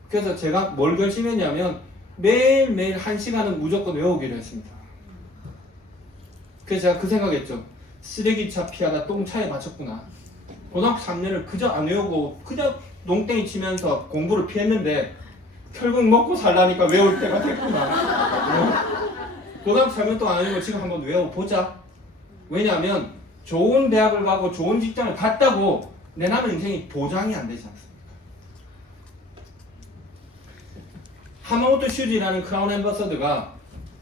그래서 제가 뭘 결심했냐면 매일매일 1시간은 무조건 외우기로 했습니다. 그래서 제가 그 생각했죠. 쓰레기차 피하다 똥차에 맞췄구나. 고등학교 3년을 그저 안 외우고 그저 농땡이 치면서 공부를 피했는데 결국 먹고 살라니까 외울 때가 됐구나. 고등학교 3년 동안 안 외우고 지금 한번 외워보자. 왜냐하면 좋은 대학을 가고 좋은 직장을 갔다고 내 남은 인생이 보장이 안 되지 않습니까? 하마모토 슈지라는 크라운 앰버서더가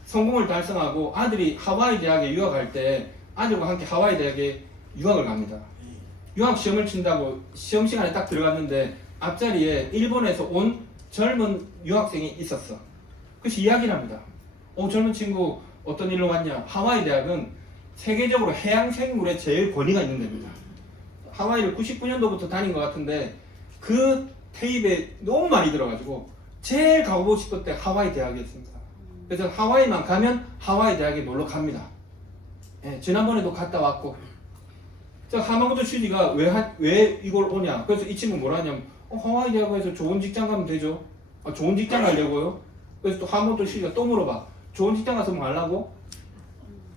성공을 달성하고 아들이 하와이 대학에 유학할 때 아들과 함께 하와이 대학에 유학을 갑니다. 유학 시험을 친다고 시험 시간에 딱 들어갔는데 앞자리에 일본에서 온 젊은 유학생이 있었어. 그래서 이야기를 합니다. 젊은 친구 어떤 일로 왔냐? 하와이 대학은 세계적으로 해양 생물에 제일 권위가 있는 데입니다. 하와이를 99년도부터 다닌 것 같은데 그 테이프에 너무 많이 들어가지고 제일 가보고 싶을 때 하와이 대학이었습니다. 그래서 하와이만 가면 하와이 대학에 놀러 갑니다. 지난번에도 갔다 왔고. 자, 하마모토 슈지가 왜 이걸 오냐? 그래서 이 친구 뭐라 하냐면 하와이 대학에서 좋은 직장 가면 되죠. 좋은 직장 가려고요? 그래서 또 하마모토 슈지가 또 물어봐. 좋은 직장 가서 뭐 하려고?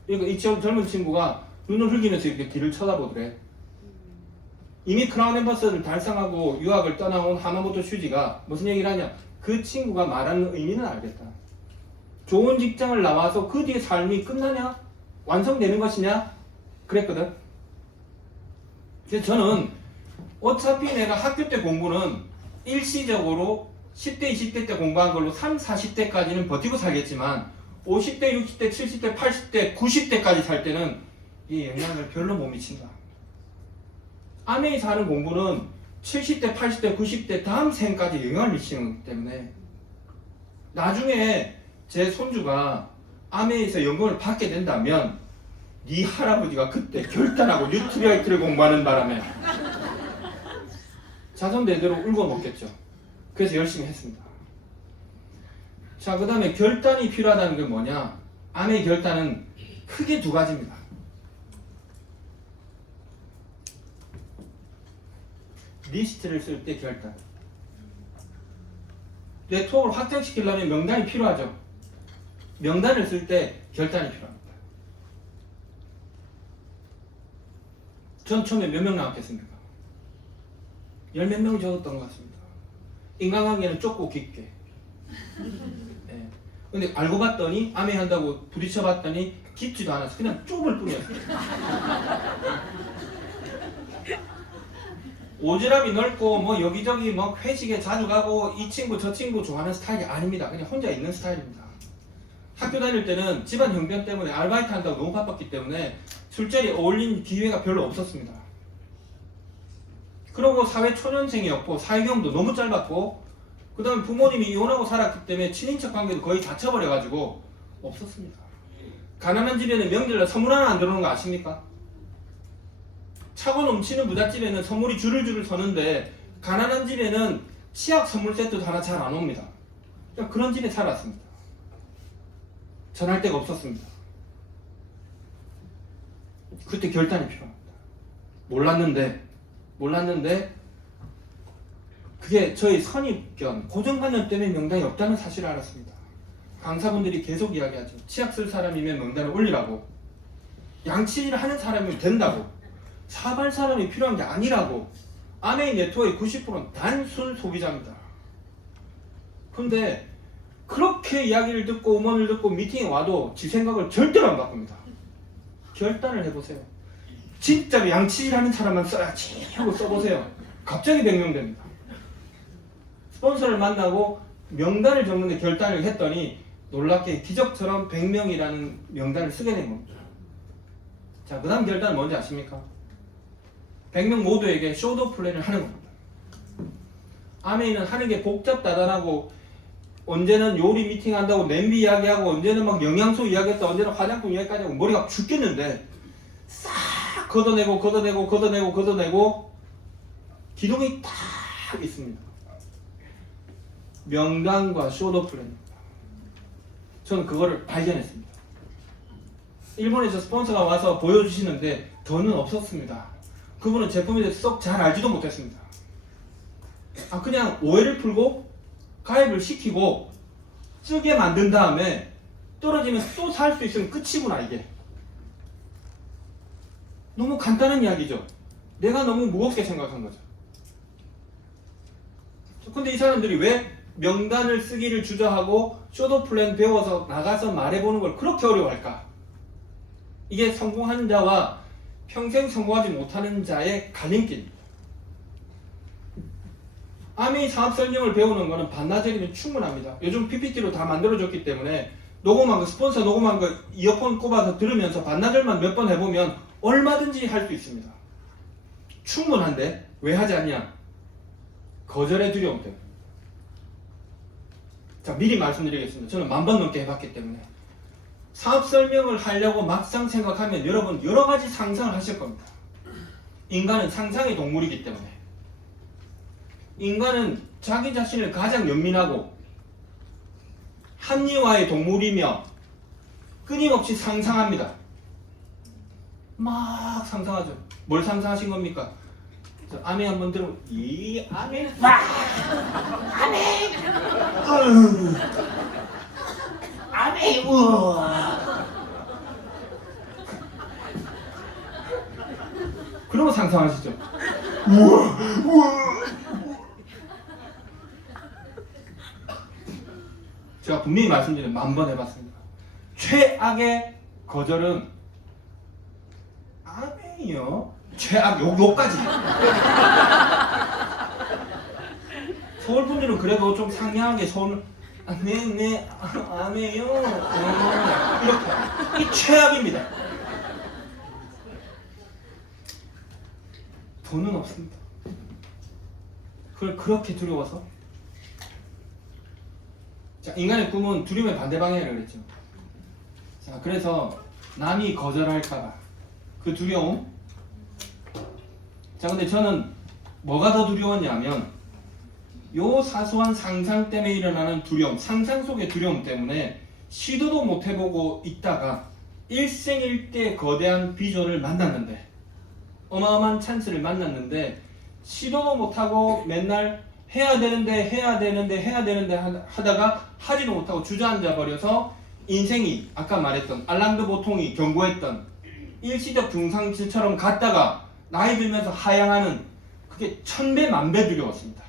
그러니까 이 젊은 친구가 눈을 흘리면서 이렇게 뒤를 쳐다보더래. 이미 크라운 앰버서더를 달성하고 유학을 떠나온 하마모토 슈지가 무슨 얘기를 하냐? 그 친구가 말하는 의미는 알겠다. 좋은 직장을 나와서 그 뒤에 삶이 끝나냐? 완성되는 것이냐? 그랬거든. 그래서 저는 어차피 내가 학교 때 공부는 일시적으로 10대, 20대 때 공부한 걸로 3, 40대까지는 버티고 살겠지만 50대, 60대, 70대, 80대, 90대까지 살 때는 이 영향을 별로 못 미친다. 아메이에서 하는 공부는 70대, 80대, 90대 다음 생까지 영향을 미치는 거기 때문에 나중에 제 손주가 아메이에서 연금을 받게 된다면 네 할아버지가 그때 결단하고 뉴트리라이트를 공부하는 바람에 자손 대대로 울고 먹겠죠. 그래서 열심히 했습니다. 자, 그 다음에 결단이 필요하다는 게 뭐냐? 아메이 결단은 크게 두 가지입니다. 리스트를 쓸 때 결단. 네트워크를 확장시키려면 명단이 필요하죠. 명단을 쓸 때 결단이 필요합니다. 전 처음에 몇 명 나왔겠습니까? 10몇 명을 적었던 것 같습니다. 인간관계는 좁고 깊게. 네. 근데 알고 봤더니 아메 한다고 부딪혀 봤더니 깊지도 않았어. 그냥 좁을 뿐이었어요. 오지랖이 넓고 뭐 여기저기 뭐 회식에 자주 가고 이 친구 저 친구 좋아하는 스타일이 아닙니다. 그냥 혼자 있는 스타일입니다. 학교 다닐 때는 집안 형편 때문에 아르바이트 한다고 너무 바빴기 때문에 술자리에 어울린 기회가 별로 없었습니다. 그리고 사회 초년생이었고 사회경험도 너무 짧았고 그 다음에 부모님이 이혼하고 살았기 때문에 친인척 관계도 거의 닫혀버려가지고 없었습니다. 가난한 집에는 명절날 선물 하나 안 들어오는 거 아십니까? 차고 넘치는 부잣집에는 선물이 줄을 서는데 가난한 집에는 치약 선물 세트도 하나 잘 안 옵니다. 그러니까 그런 집에 살았습니다. 전할 데가 없었습니다. 그때 결단이 필요합니다. 몰랐는데 그게 저희 선입견, 고정관념 때문에 명단이 없다는 사실을 알았습니다. 강사분들이 계속 이야기하죠. 치약 쓸 사람이면 명단을 올리라고, 양치질 하는 사람이면 된다고, 사발 사람이 필요한 게 아니라고. 아메이 네트워크의 90%는 단순 소비자입니다. 근데 그렇게 이야기를 듣고 음원을 듣고 미팅에 와도 지 생각을 절대로 안 바꿉니다. 결단을 해보세요. 진짜로 양치질 하는 사람만 써야지 하고 써보세요. 갑자기 100명 됩니다. 스폰서를 만나고 명단을 적는데 결단을 했더니 놀랍게 기적처럼 100명이라는 명단을 쓰게 된 겁니다. 자, 그 다음 결단은 뭔지 아십니까? 100명 모두에게 쇼도 플랜을 하는 겁니다. 아메이는 하는 게 복잡다단하고 언제는 요리 미팅 한다고 냄비 이야기하고 언제는 막 영양소 이야기했다 언제는 화장품 이야기까지 하고 머리가 죽겠는데 싹 걷어내고 기둥이 딱 있습니다. 명단과 쇼도 플랜입니다. 저는 그거를 발견했습니다. 일본에서 스폰서가 와서 보여주시는데 더는 없었습니다. 그분은 제품에 대해서 썩 잘 알지도 못했습니다. 그냥 오해를 풀고 가입을 시키고 쓰게 만든 다음에 떨어지면 또 살 수 있으면 끝이구나. 이게 너무 간단한 이야기죠. 내가 너무 무겁게 생각한 거죠. 근데 이 사람들이 왜 명단을 쓰기를 주저하고 쇼도 플랜 배워서 나가서 말해보는 걸 그렇게 어려워할까? 이게 성공한 자와 평생 성공하지 못하는 자의 갈림길입니다. 아메이 사업 설명을 배우는 거는 반나절이면 충분합니다. 요즘 PPT로 다 만들어줬기 때문에 녹음한 거, 스폰서 녹음한 거 이어폰 꼽아서 들으면서 반나절만 몇 번 해보면 얼마든지 할 수 있습니다. 충분한데 왜 하지 않냐? 거절의 두려움 때문에. 자, 미리 말씀드리겠습니다. 저는 10,000번 넘게 해봤기 때문에. 사업 설명을 하려고 막상 생각하면 여러분 여러 가지 상상을 하실 겁니다. 인간은 상상의 동물이기 때문에. 인간은 자기 자신을 가장 연민하고 합리화의 동물이며 끊임없이 상상합니다. 막 상상하죠. 뭘 상상하신 겁니까? 아메 한번 들으면 이 아메 와 아메 아메 우와 그런 거 상상하시죠? 우와 제가 분명히 말씀드린 10,000번 해봤습니다. 최악의 거절은 아메요. 최악 요까지. 서울 분들은 그래도 좀 상냥하게 서울 네 아메요. 이렇게 이 최악입니다. 돈은 없습니다. 그걸 그렇게 두려워서. 자, 인간의 꿈은 두려움의 반대 방향이라고 그랬죠. 자, 그래서 남이 거절할까봐 그 두려움. 자, 근데 저는 뭐가 더 두려웠냐면 요 사소한 상상 때문에 일어나는 두려움, 상상 속의 두려움 때문에 시도도 못 해보고 있다가 일생일대 거대한 비전을 만났는데 어마어마한 찬스를 만났는데 시도도 못하고 맨날 해야 되는데 하다가 하지도 못하고 주저앉아 버려서 인생이 아까 말했던 알랑드 보통이 경고했던 일시적 중상실처럼 갔다가 나이 들면서 하향하는 그게 1000배 만배 두려웠습니다.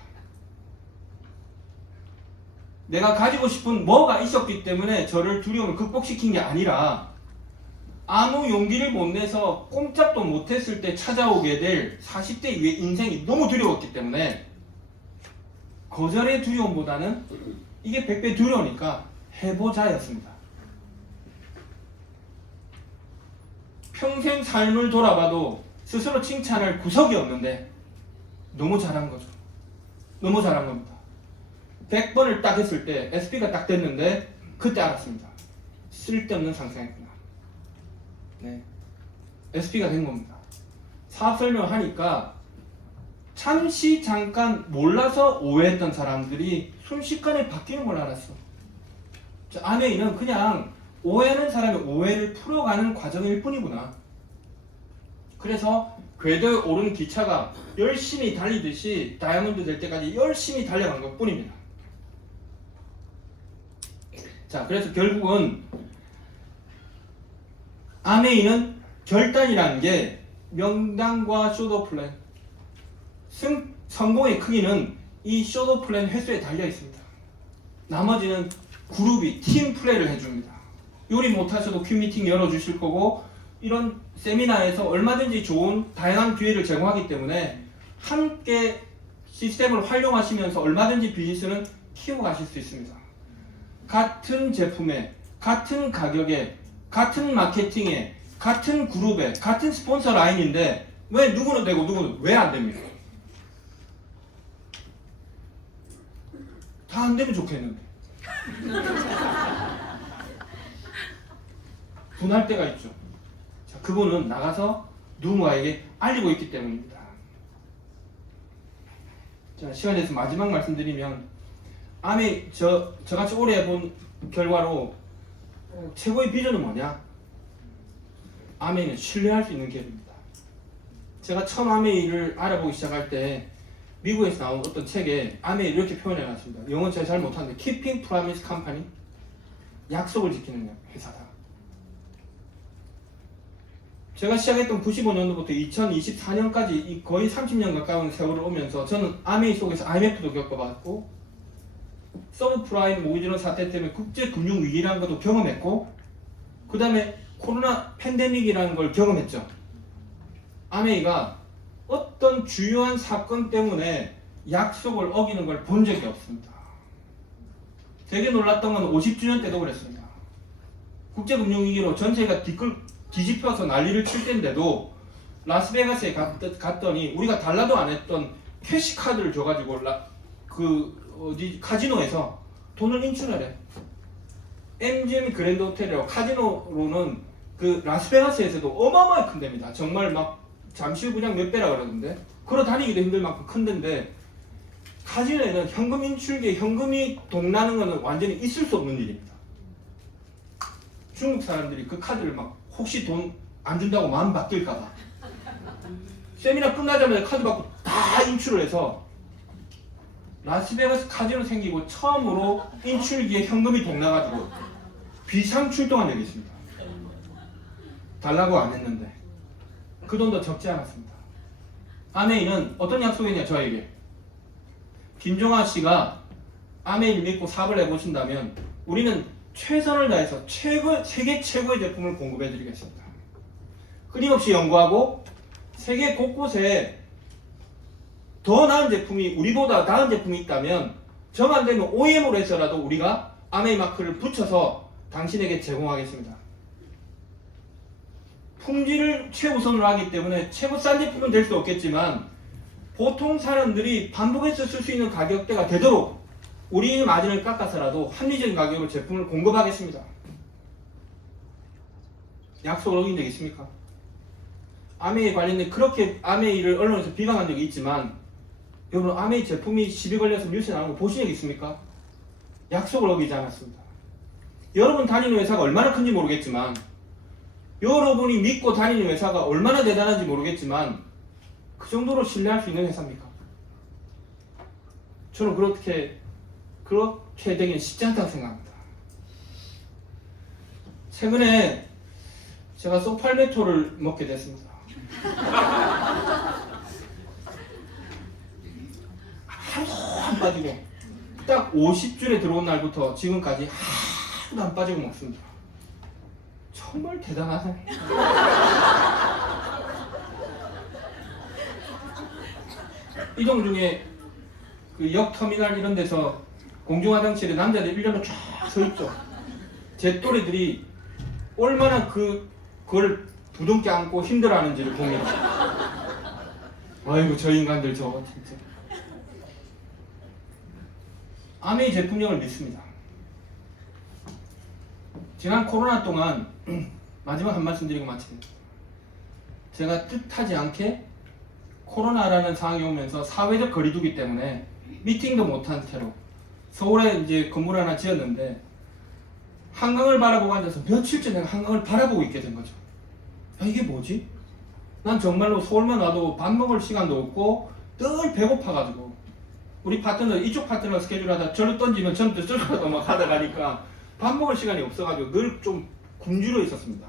내가 가지고 싶은 뭐가 있었기 때문에 저를 두려움을 극복시킨 게 아니라 아무 용기를 못 내서 꼼짝도 못했을 때 찾아오게 될 40대 이후의 인생이 너무 두려웠기 때문에 거절의 두려움보다는 이게 100배 두려우니까 해보자였습니다. 평생 삶을 돌아봐도 스스로 칭찬할 구석이 없는데 너무 잘한 거죠. 너무 잘한 겁니다. 100번을 딱 했을 때 SP가 딱 됐는데 그때 알았습니다. 쓸데없는 상상이구나. 네. SP가 된 겁니다. 사업 설명을 하니까 잠시 잠깐 몰라서 오해했던 사람들이 순식간에 바뀌는 걸 알았어. 아메이는 그냥 오해하는 사람의 오해를 풀어가는 과정일 뿐이구나. 그래서 궤도에 오른 기차가 열심히 달리듯이 다이아몬드 될 때까지 열심히 달려간 것 뿐입니다. 자, 그래서 결국은 아메이는 결단이라는 게 명당과 쇼도 플랜, 성공의 크기는 이 쇼도 플랜 횟수에 달려 있습니다. 나머지는 그룹이 팀 플레이를 해줍니다. 요리 못하셔도 큐 미팅 열어주실 거고 이런 세미나에서 얼마든지 좋은 다양한 기회를 제공하기 때문에 함께 시스템을 활용하시면서 얼마든지 비즈니스는 키워 가실 수 있습니다. 같은 제품에, 같은 가격에, 같은 마케팅에, 같은 그룹에, 같은 스폰서 라인인데 왜 누구는 되고 누구는 왜 안 됩니까? 다 안 되면 좋겠는데. 분할 때가 있죠. 자, 그분은 나가서 누군가에게 알리고 있기 때문입니다. 자, 시간 내서 마지막 말씀드리면 아메 저같이 오래 해본 결과로 최고의 비전은 뭐냐? 아메이는 신뢰할 수 있는 기업입니다. 제가 처음 아메이를 알아보기 시작할 때 미국에서 나온 어떤 책에 아메이를 이렇게 표현해놨습니다. 영어 제가 잘 못하는데 Keeping Promise Company, 약속을 지키는 회사다. 제가 시작했던 95년도부터 2024년까지 거의 30년 가까운 세월을 오면서 저는 아메이 속에서 IMF도 겪어봤고 서브프라임 모기지론 사태 때문에 국제금융위기라는 것도 경험했고 그 다음에 코로나 팬데믹이라는 걸 경험했죠. 아메이가 어떤 주요한 사건 때문에 약속을 어기는 걸 본 적이 없습니다. 되게 놀랐던 건 50주년 때도 그랬습니다. 국제금융위기로 전체가 뒤집혀서 난리를 칠 때인데도 라스베가스에 갔더니 우리가 달라도 안 했던 캐시카드를 줘가지고 카지노에서 돈을 인출하래. MGM 그랜드 호텔이라고 카지노로는 그 라스베가스에서도 어마어마하게 큰 데입니다. 정말 막 잠실 분양 몇 배라 그러는데 걸어 다니기도 힘들 만큼 큰 데인데 카지노에는 현금 인출기에 현금이 동나는 것은 완전히 있을 수 없는 일입니다. 중국 사람들이 그 카드를 막 혹시 돈 안 준다고 마음 바뀔까봐 세미나 끝나자마자 카드 받고 다 인출을 해서 라스베가스 카지노 생기고 처음으로 인출기에 현금이 동나가지고 비상 출동한 적이 있습니다. 달라고 안 했는데 그 돈도 적지 않았습니다. 아메이는 어떤 약속이냐 저에게 김종아 씨가 아메이를 믿고 사업을 해보신다면 우리는 최선을 다해서 세계 최고의 제품을 공급해 드리겠습니다. 끊임없이 연구하고 세계 곳곳에 더 나은 제품이 우리보다 나은 제품이 있다면 정 안 되면 OEM으로 해서라도 우리가 아메이 마크를 붙여서 당신에게 제공하겠습니다. 품질을 최우선으로 하기 때문에 최고 싼 제품은 될 수 없겠지만 보통 사람들이 반복해서 쓸 수 있는 가격대가 되도록 우리의 마진을 깎아서라도 합리적인 가격으로 제품을 공급하겠습니다. 약속을 어긴 적 있습니까? 아메이 관련된 그렇게 아메이를 언론에서 비방한 적이 있지만 여러분 아메이 제품이 시비 걸려서 뉴스에 나오는 거 보신 적 있습니까? 약속을 어기지 않았습니다. 여러분 다니는 회사가 얼마나 큰지 모르겠지만 여러분이 믿고 다니는 회사가 얼마나 대단한지 모르겠지만 그 정도로 신뢰할 수 있는 회사입니까? 저는 그렇게 되긴 쉽지 않다고 생각합니다. 최근에 제가 소팔메토를 먹게 됐습니다. 하루도 안 빠지고 딱 50줄에 들어온 날부터 지금까지 하루도 안 빠지고 먹습니다. 정말 대단하네. 이동 중에 그 역 터미널 이런 데서 공중화장실에 남자들 1년을 쫙 서 있죠. 제 또래들이 얼마나 그걸 부둥켜 안고 힘들어하는지를 봅니다. 아이고 저 인간들 저거 진짜. 아메이 제품력을 믿습니다. 지난 코로나 동안 마지막 한 말씀 드리고 마치겠습니다. 제가 뜻하지 않게 코로나라는 상황이 오면서 사회적 거리두기 때문에 미팅도 못한 채로 서울에 이제 건물 하나 지었는데 한강을 바라보고 앉아서 며칠째 내가 한강을 바라보고 있게 된 거죠. 야, 이게 뭐지? 난 정말로 서울만 와도 밥 먹을 시간도 없고 늘 배고파가지고 우리 파트너 이쪽 파트너 스케줄 하다 저를 던지면 저는 또 저쪽으로 막 하다 가니까 밥 먹을 시간이 없어가지고 늘 좀 굶주려 있었습니다.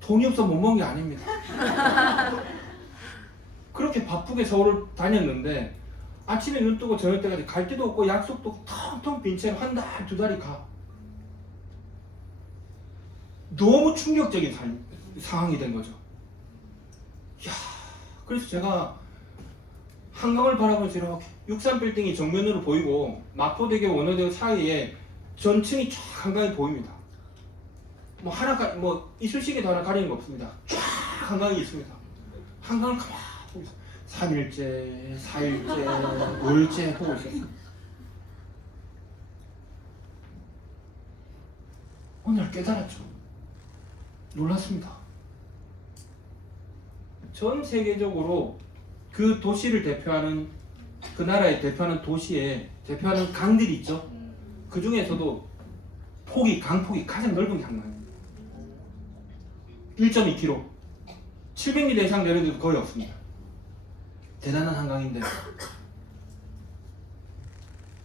돈이 없어 못 먹은 게 아닙니다. 그렇게 바쁘게 서울을 다녔는데 아침에 눈 뜨고 저녁 때까지 갈 데도 없고 약속도 텅텅 빈 채로 한 달, 두 달이 가. 너무 충격적인 상황이 된 거죠. 이야, 그래서 제가 한강을 바라보면서 이렇게 63빌딩이 정면으로 보이고 마포대교 원효대교 사이에 전층이 쫙 한강이 보입니다. 뭐 하나 뭐 이쑤시개도 하나 가리는 거 없습니다. 쫙 한강이 있습니다. 한강을 가만히 보고 있어요. 3일째, 4일째, 5일째 보고 있었어요. 오늘 깨달았죠. 놀랐습니다. 전 세계적으로 그 도시를 대표하는 그 나라의 대표하는 도시에 대표하는 강들이 있죠. 그 중에서도 강폭이 가장 넓은 게 한강입니다. 1.2km 700m 이상 내려도 거의 없습니다. 대단한 한강인데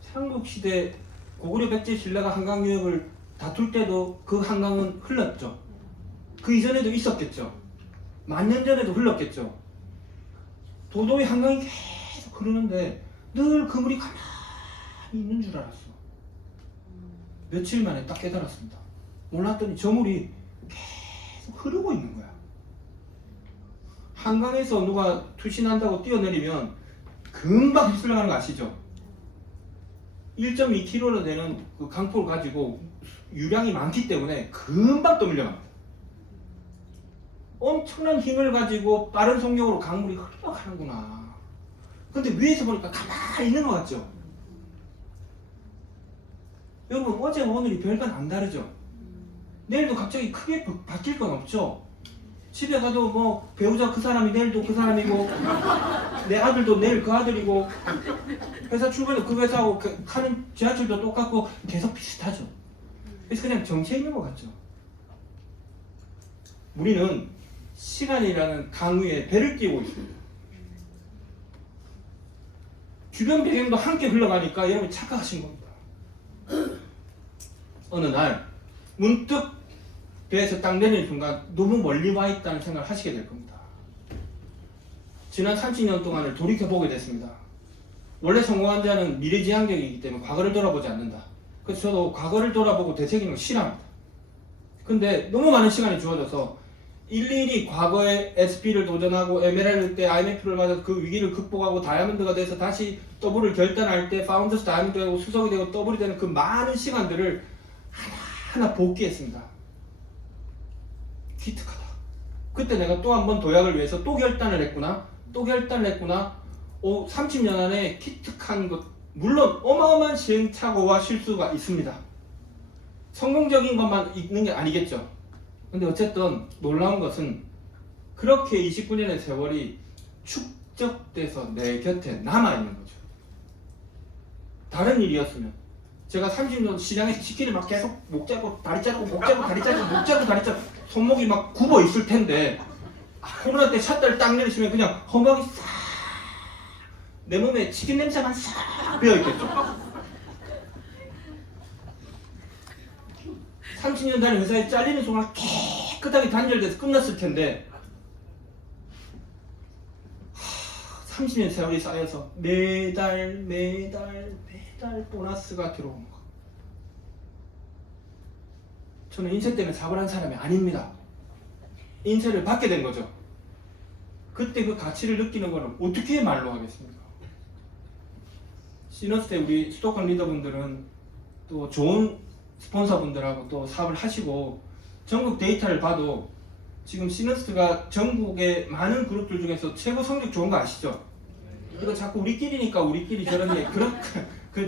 삼국시대 고구려 백제 신라가 한강 유역을 다툴 때도 그 한강은 흘렀죠. 그 이전에도 있었겠죠. 만년 전에도 흘렀겠죠. 도도의 한강이 계속 흐르는데 늘 그물이 가만히 있는 줄 알았어. 며칠 만에 딱 깨달았습니다. 몰랐더니 저 물이 계속 흐르고 있는 거야. 한강에서 누가 투신한다고 뛰어내리면 금방 휩쓸려가는 거 아시죠? 1.2km 되는 그 강폭을 가지고 유량이 많기 때문에 금방 떠밀려갑니다. 엄청난 힘을 가지고 빠른 속력으로 강물이 흘러가는구나. 근데 위에서 보니까 가만히 있는 것 같죠? 여러분 어제와 오늘이 별건 안 다르죠? 내일도 갑자기 크게 바뀔 건 없죠? 집에 가도 뭐 배우자 그 사람이 내일도 그 사람이고 내 아들도 내일 그 아들이고 회사 출근해도 그 회사하고 가는 지하철도 똑같고 계속 비슷하죠. 그래서 그냥 정체해 있는 것 같죠. 우리는 시간이라는 강 위에 배를 띄우고 있습니다. 주변 배경도 함께 흘러가니까 여러분이 착각하신 겁니다. 어느 날 문득 배에서 딱 내리는 순간 너무 멀리 와 있다는 생각을 하시게 될 겁니다. 지난 30년 동안을 돌이켜보게 됐습니다. 원래 성공한 자는 미래지향적이기 때문에 과거를 돌아보지 않는다. 그래서 저도 과거를 돌아보고 되새기는 걸 싫어합니다. 근데 너무 많은 시간이 주어져서 일일이 과거에 SP를 도전하고 에메랄드 때 IMF를 맞아서 그 위기를 극복하고 다이아몬드가 돼서 다시 더블을 결단할 때 파운더스 다이아몬드 되고 수석이 되고 더블이 되는 그 많은 시간들을 하나하나 복귀했습니다. 기특하다. 그때 내가 또 한 번 도약을 위해서 또 결단을 했구나. 30년 안에 기특한 것, 물론 어마어마한 시행착오와 실수가 있습니다. 성공적인 것만 있는 게 아니겠죠. 근데 어쨌든 놀라운 것은 그렇게 29년의 세월이 축적돼서 내 곁에 남아있는 거죠. 다른 일이었으면 제가 30년 시장에서 치킨을 막 계속 목 잡고 다리 자르고 목 잡고 다리 자르고 목 잡고 다리 자르고 손목이 막 굽어 있을 텐데 코로나 때 샷다를 딱 내리시면 그냥 허벅이 싹 내 몸에 치킨 냄새만 싹 배어있겠죠. 30년 다닌 회사에 잘리는 순간 깨끗하게 단절돼서 끝났을 텐데 30년 세월이 쌓여서 매달 보너스가 들어오는 거. 저는 인쇄 때문에 사고를 한 사람이 아닙니다. 인쇄를 받게 된 거죠. 그때 그 가치를 느끼는 거는 어떻게 말로 하겠습니까? 시너스 때 우리 수도권 리더분들은 또 좋은 스폰서분들하고 또 사업을 하시고 전국 데이터를 봐도 지금 시너스트가 전국의 많은 그룹들 중에서 최고 성적 좋은 거 아시죠? 이거 자꾸 우리끼리니까 우리끼리 저런 얘기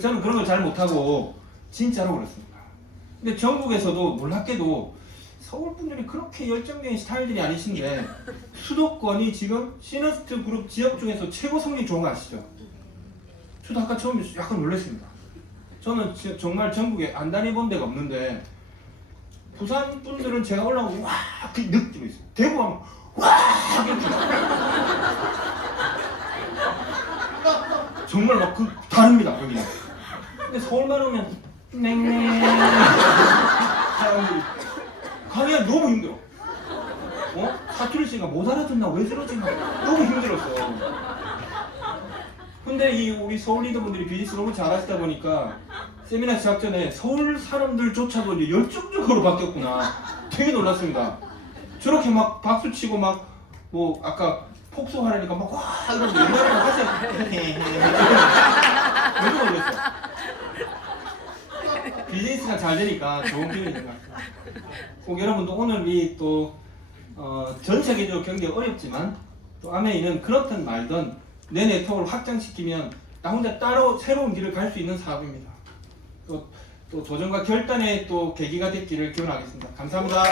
저는 그런 걸 잘 못하고 진짜로 그렇습니다. 근데 전국에서도 놀랍게도 서울 분들이 그렇게 열정적인 스타일들이 아니신데 수도권이 지금 시너스트 그룹 지역 중에서 최고 성적이 좋은 거 아시죠? 저도 아까 처음에 약간 놀랐습니다. 저는 정말 전국에 안 다녀본 데가 없는데 부산 분들은 제가 올라오고 와! 그 느낌이 있어요. 대구 하면 와! 이렇게 정말 막 그 다릅니다 여기는. 근데 서울만 오면 냉랭 사람들이 강의가 너무 힘들어. 사투리 씨가 못 알아듣나 왜 저러지? 너무 힘들었어. 근데 우리 서울 리더분들이 비즈니스 너무 잘하시다 보니까 세미나 시작 전에 서울 사람들조차도 이제 열정적으로 바뀌었구나. 되게 놀랐습니다. 저렇게 막 박수 치고 막 뭐 아까 폭소하라니까 막 와 이러면서 옛날에 하세요. 너무 놀랐어. 비즈니스가 잘 되니까 좋은 기운이 있는 것 같아요. 꼭 여러분도 오늘 전 세계적으로 경기가 어렵지만 또 아메이는 그렇든 말든 내 네트워크를 확장시키면 나 혼자 따로 새로운 길을 갈 수 있는 사업입니다. 또 도전과 결단의 또 계기가 됐기를 기원하겠습니다. 감사합니다.